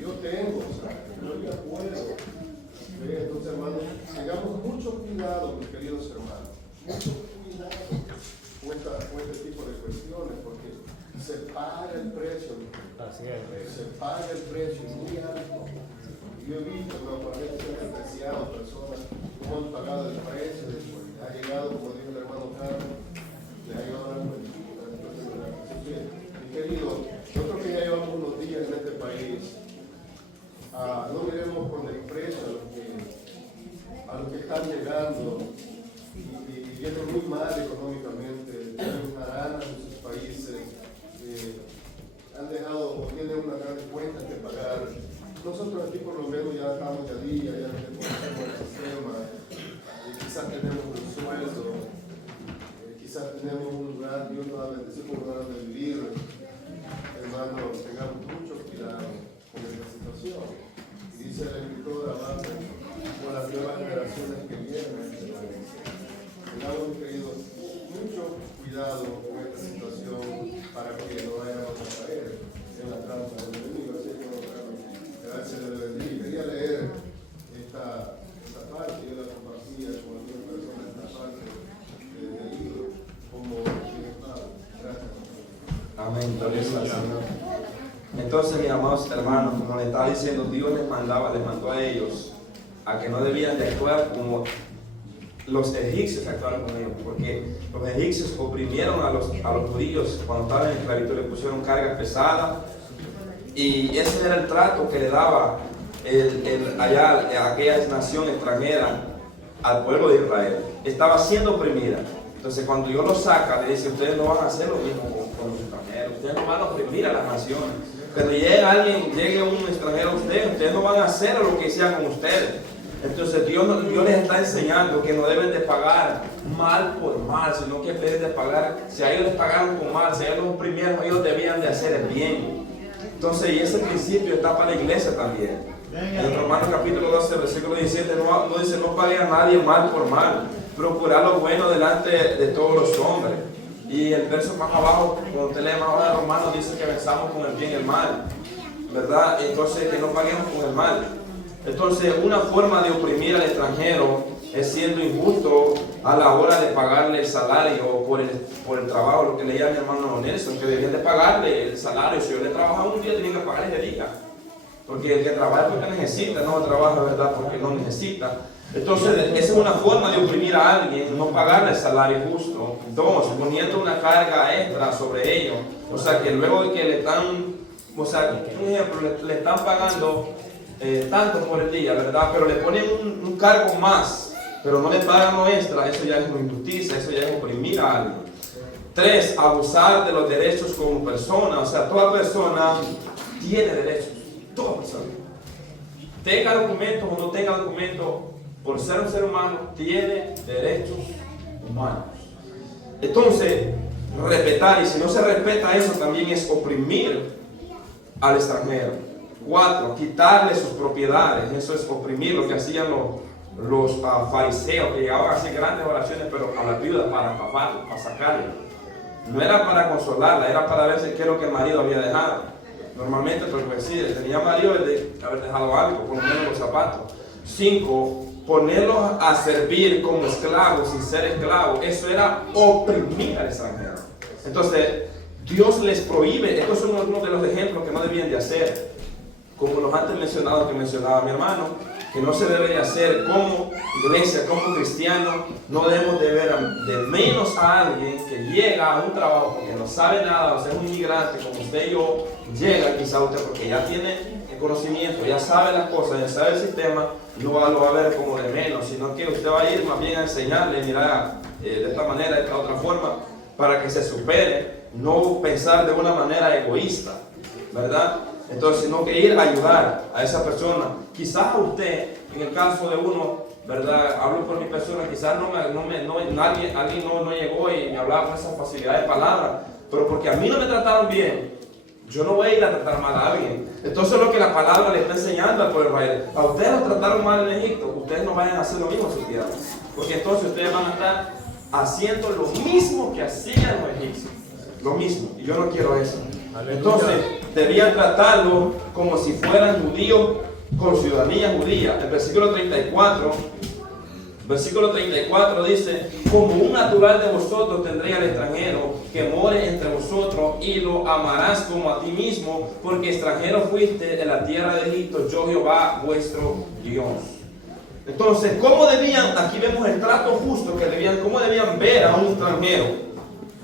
Yo tengo, o sea, yo ya puedo. Entonces, hermanos, tengamos mucho cuidado, mis queridos hermanos, mucho cuidado con este tipo de cuestiones, porque se paga el precio, Así es. se paga el precio muy alto. Yo he visto, ¿no? Por ejemplo, he apreciado personas que han pagado el precio, ha llegado, como dijo el hermano Carlos, le ha llegado la cuenta. Así que, mi querido, nosotros que ya llevamos unos días en este país, no miremos con desprecio a los que están llegando y yendo muy mal económicamente, tienen aranas en sus países, han dejado o tienen una gran cuenta que pagar. Nosotros aquí por lo menos ya estamos ya día, ya nos conocemos el sistema, quizás tenemos un sueldo, quizás tenemos un lugar, Dios nos ha bendecido con un lugar de vivir. Hermanos, tengamos mucho cuidado con esta situación. Dice el escritor amado por las nuevas generaciones que vienen a este país. Tengamos, queridos, mucho cuidado con esta situación para que no vayamos a caer en la trampa del enemigo. Así que gracias de bendiga. Quería leer esta parte, yo la compartía con algunas personas, esta parte del libro, como ejemplar. Gracias. Amén, gloria al Señor. Entonces, mis amados hermanos, como le estaba diciendo, Dios les mandó a ellos a que no debían de actuar como los egipcios actuaron con ellos, porque los egipcios oprimieron a los judíos cuando estaban en esclavitud, le pusieron cargas pesadas, y ese era el trato que le daba aquella nación extranjera al pueblo de Israel. Estaba siendo oprimida. Entonces, cuando Dios los saca, le dice: ustedes no van a hacer lo mismo con los extranjeros, ustedes no van a oprimir a las naciones. Cuando llegue un extranjero a ustedes no van a hacer lo que hicieron con ustedes. Entonces Dios les está enseñando que no deben de pagar mal por mal, sino que deben de pagar, si a ellos les pagaron con mal, si a ellos los oprimieron, ellos debían de hacer el bien. Entonces, y ese principio está para la iglesia también. En Romanos capítulo 12, versículo 17, no dice: no pague a nadie mal por mal, procurar lo bueno delante de todos los hombres. Y el verso más abajo, cuando usted lee más abajo de Romanos, dice que versamos con el bien y el mal, ¿verdad? Entonces, que no paguemos con el mal. Entonces, una forma de oprimir al extranjero es siendo injusto a la hora de pagarle el salario por el trabajo, lo que leía mi hermano Nelson, que debían de pagarle el salario. Si yo le trabajaba un día, tenían que pagarle ese día. Porque el que trabaja es porque necesita, no trabaja, ¿verdad?, porque no necesita. Entonces, esa es una forma de oprimir a alguien, no pagarle el salario justo. Dos, poniendo una carga extra sobre ellos. O sea, que luego de que le están, o sea, por ejemplo, le están pagando tanto por el día, ¿verdad? Pero le ponen un cargo más, pero no le pagan lo extra. Eso ya es una injusticia, eso ya es oprimir a alguien. Tres, abusar de los derechos como persona. O sea, toda persona tiene derechos. Toda persona. Tenga documentos o no tenga documentos, por ser un ser humano, tiene derechos humanos. Entonces, respetar, y si no se respeta eso, también es oprimir al extranjero. 4, quitarle sus propiedades, eso es oprimir, lo que hacían los fariseos, que llegaban a hacer grandes oraciones, pero a la viuda para sacarla. No era para consolarla, era para ver si qué es lo que el marido había dejado. Normalmente, pues sí, tenía marido el de haber dejado algo, por lo menos los zapatos. 5, ponerlos a servir como esclavos sin ser esclavos. Eso era oprimir al extranjero. Entonces, Dios les prohíbe. Estos son algunos de los ejemplos que no debían de hacer. Como los antes mencionados que mencionaba mi hermano, que no se debe de hacer como iglesia, como cristiano. No debemos de ver de menos a alguien que llega a un trabajo porque no sabe nada, o sea, es un inmigrante como usted y yo. Llega quizá usted porque ya tiene el conocimiento, ya sabe las cosas, ya sabe el sistema, no lo va a ver como de menos, sino que usted va a ir más bien a enseñarle: mira, de esta manera, de esta otra forma, para que se supere, no pensar de una manera egoísta, ¿verdad? Entonces, sino que ir a ayudar a esa persona. Quizás a usted, en el caso de uno, ¿verdad? Hablo por mi persona, quizás alguien no llegó y me hablaba con esa facilidad de palabra, pero porque a mí no me trataron bien, yo no voy a ir a tratar mal a alguien. Entonces lo que la palabra le está enseñando al pueblo de Israel, a ustedes los trataron mal en Egipto, ustedes no vayan a hacer lo mismo en su tierra, porque entonces ustedes van a estar haciendo lo mismo que hacían los egipcios, lo mismo, y yo no quiero eso. Aleluya. Entonces debían tratarlo como si fueran judíos con ciudadanía judía. El versículo 34 dice: como un natural de vosotros tendré al extranjero que more entre vosotros, y lo amarás como a ti mismo, porque extranjero fuiste de la tierra de Egipto, yo Jehová vuestro Dios. Entonces, ¿cómo debían? Aquí vemos el trato justo que debían, ¿cómo debían ver a un extranjero?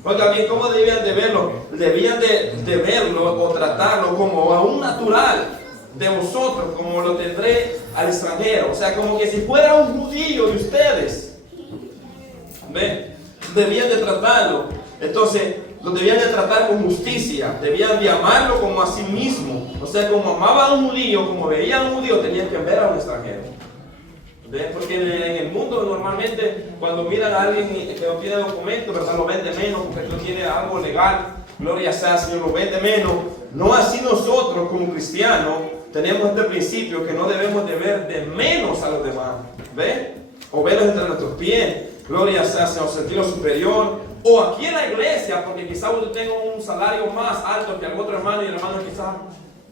Oiga bien, ¿cómo debían de verlo? Debían de verlo o tratarlo como a un natural de vosotros, como lo tendré al extranjero. O sea, como que si fuera un judío de ustedes. ¿Ven? Debían de tratarlo. Entonces, lo debían de tratar con justicia. Debían de amarlo como a sí mismo. O sea, como amaban a un judío, como veían a un judío, tenían que ver a un extranjero. ¿Ven? Porque en el mundo normalmente cuando miran a alguien que no tiene documentos, ¿verdad? Lo ven de menos porque no tiene algo legal. Gloria sea, Señor, lo ven de menos. No así nosotros como cristianos tenemos este principio que no debemos de ver de menos a los demás. ¿Ven? O verlos entre nuestros pies. Gloria sea, Señor, sentirlo superior. O aquí en la iglesia, porque quizás usted tenga un salario más alto que algún otro hermano y el hermano quizás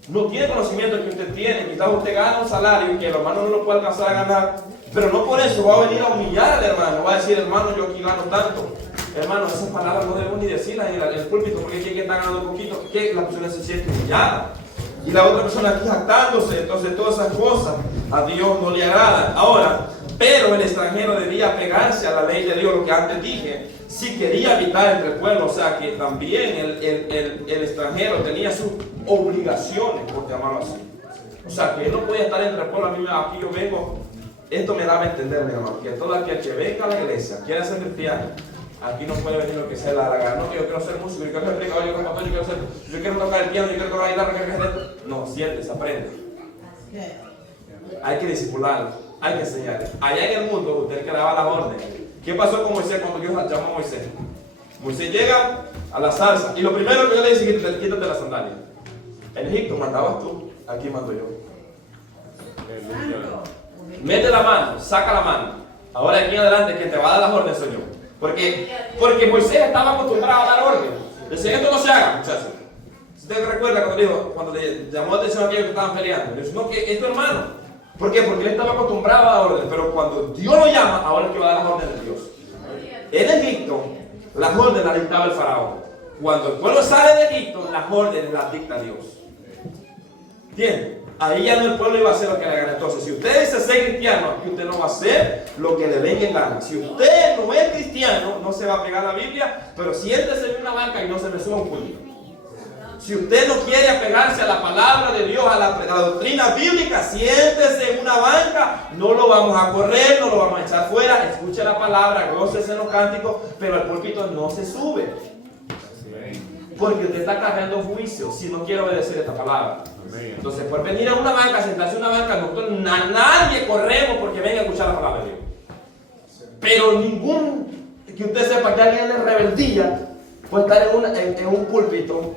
no tiene conocimiento que usted tiene. Quizás usted gana un salario y que el hermano no lo puede alcanzar a ganar, pero no por eso va a venir a humillar al hermano. Va a decir: hermano, yo aquí gano tanto. Hermano, esas palabras no debemos ni decirlas en el púlpito, porque hay quien está ganando un poquito, que la persona se siente humillada. Y la otra persona aquí jactándose. Entonces todas esas cosas a Dios no le agradan. Ahora, pero el extranjero debía pegarse a la ley de Dios, lo que antes dije, si quería habitar entre el pueblo. O sea que también el extranjero tenía sus obligaciones, por llamarlo así. O sea que él no podía estar entre el pueblo. A mí aquí yo vengo, esto me daba a entender, mi hermano, que todo aquel que venga a la iglesia, quiera ser cristiano, aquí no puede venir lo que sea la gana. No, que yo quiero ser músico, yo quiero ser predicador, yo quiero tocar el piano, yo quiero tocar la guitarra, yo quiero hacer esto. No, siéntese, aprende. Hay que discipularlo, hay que enseñarle. Allá en el mundo, usted que daba las órdenes. ¿Qué pasó con Moisés cuando Dios llamó a Moisés? Moisés llega a la zarza y lo primero que yo le dice es: quítate las sandalias. En Egipto mandabas tú, aquí mando yo. Mete la mano, saca la mano. Ahora aquí en adelante quien te va a dar las órdenes soy yo. Porque Moisés estaba acostumbrado a dar órdenes. Decía: esto no se haga, muchachos. Usted recuerda cuando le llamó la atención a aquellos que estaban peleando. Le dijo: no, que es tu hermano. ¿Por qué? Porque él estaba acostumbrado a dar órdenes. Pero cuando Dios lo llama, ahora es que va a dar las órdenes de Dios. En Egipto, las órdenes las dictaba el faraón. Cuando el pueblo sale de Egipto, las órdenes las dicta Dios. ¿Entienden? Ahí ya no el pueblo iba a hacer lo que le gana. Entonces, si usted dice ser cristiano, aquí usted no va a hacer lo que le venga en gana. Si usted no es cristiano, no se va a pegar la Biblia, pero siéntese en una banca y no se me suba un púlpito. Si usted no quiere apegarse a la palabra de Dios, a la doctrina bíblica, siéntese en una banca. No lo vamos a correr, no lo vamos a echar fuera. Escuche la palabra, gócese en los cánticos, pero al púlpito no se sube. Porque usted está cargando juicio si no quiere obedecer esta palabra. Entonces, por venir a una banca, sentarse en una banca, nosotros nadie corremos porque venga a escuchar la palabra de Dios. Pero que usted sepa que alguien es rebeldía puede estar en un púlpito,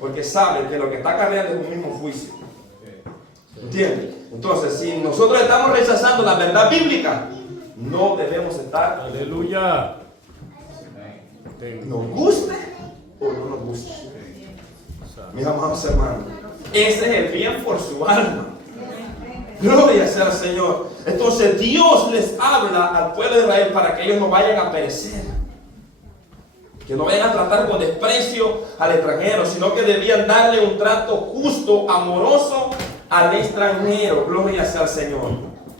porque sabe que lo que está cargando es un mismo juicio. ¿Entiende? Entonces, si nosotros estamos rechazando la verdad bíblica, no debemos estar. Aleluya. Nos guste o no nos guste. Mis amados hermanos, ese es el bien por su alma. Gloria sea al Señor. Entonces Dios les habla al pueblo de Israel para que ellos no vayan a perecer, que no vayan a tratar con desprecio al extranjero, sino que debían darle un trato justo, amoroso al extranjero. Gloria sea al Señor.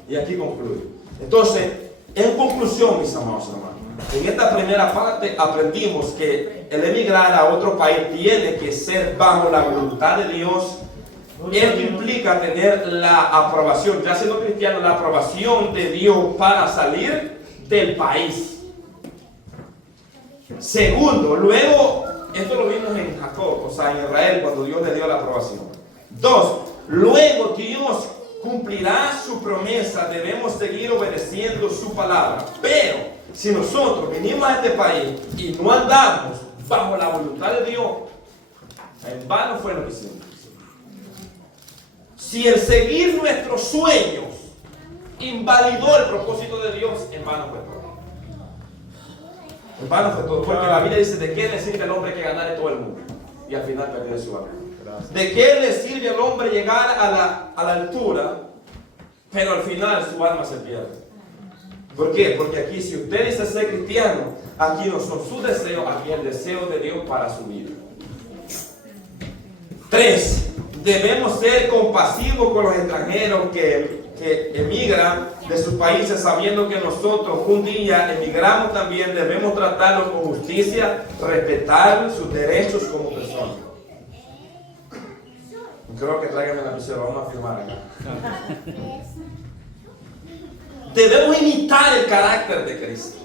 Y aquí concluyo. Entonces, en conclusión, mis amados hermanos, en esta primera parte aprendimos que el emigrar a otro país tiene que ser bajo la voluntad de Dios. Esto implica tener la aprobación, ya siendo cristiano, la aprobación de Dios para salir del país. Segundo, luego, esto lo vimos en Jacob, o sea, en Israel, cuando Dios le dio la aprobación. 2, luego Dios cumplirá su promesa, debemos seguir obedeciendo su palabra. Pero, si nosotros venimos a este país y no andamos bajo la voluntad de Dios, en vano fue lo que hicimos. Si el seguir nuestros sueños invalidó el propósito de Dios, en vano fue todo. En vano fue todo, porque la Biblia dice: ¿de qué le sirve al hombre que ganare todo el mundo y al final perder su alma? ¿De qué le sirve al hombre llegar a la altura, pero al final su alma se pierde? ¿Por qué? Porque aquí, si usted dice ser cristiano, aquí no son sus deseos, aquí el deseo de Dios para su vida. 3, debemos ser compasivos con los extranjeros que emigran de sus países, sabiendo que nosotros un día emigramos también. Debemos tratarlos con justicia, respetar sus derechos como personas. Creo que tráigame la lapicero, vamos a firmar acá. Debemos imitar el carácter de Cristo.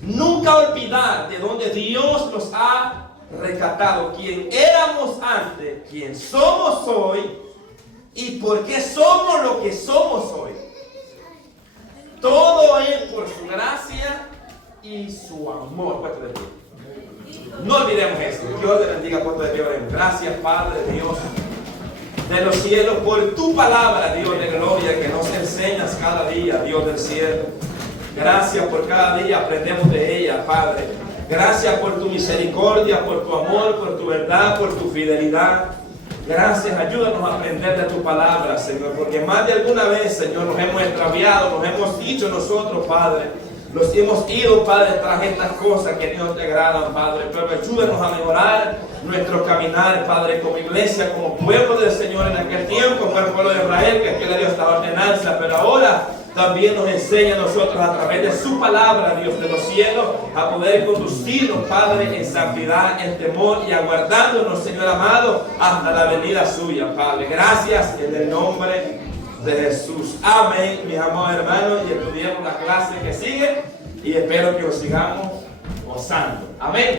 Nunca olvidar de dónde Dios nos ha rescatado, quién éramos antes, quién somos hoy y por qué somos lo que somos hoy. Todo es por su gracia y su amor. Puesto de pie. No olvidemos eso. Dios te bendiga, puesto de pie. Gracias, Padre Dios de los cielos, por tu palabra, Dios de gloria, que nos enseñas cada día, Dios del cielo. Gracias por cada día aprendemos de ella, Padre. Gracias por tu misericordia, por tu amor, por tu verdad, por tu fidelidad. Gracias, ayúdanos a aprender de tu palabra, Señor, porque más de alguna vez, Señor, nos hemos extraviado, nos hemos dicho nosotros, Padre. Los hemos ido, Padre, tras estas cosas que no te agradan, Padre. Pero ayúdanos a mejorar nuestro caminar, Padre, como iglesia, como pueblo del Señor. En aquel tiempo fue el pueblo de Israel que le dio esta ordenanza, pero ahora también nos enseña a nosotros a través de su palabra, Dios de los cielos, a poder conducirnos, Padre, en santidad, en temor y aguardándonos, Señor amado, hasta la venida suya, Padre. Gracias en el nombre de Jesús. Amén, mis amados hermanos, y estudiemos la clase que sigue y espero que os sigamos gozando. Amén.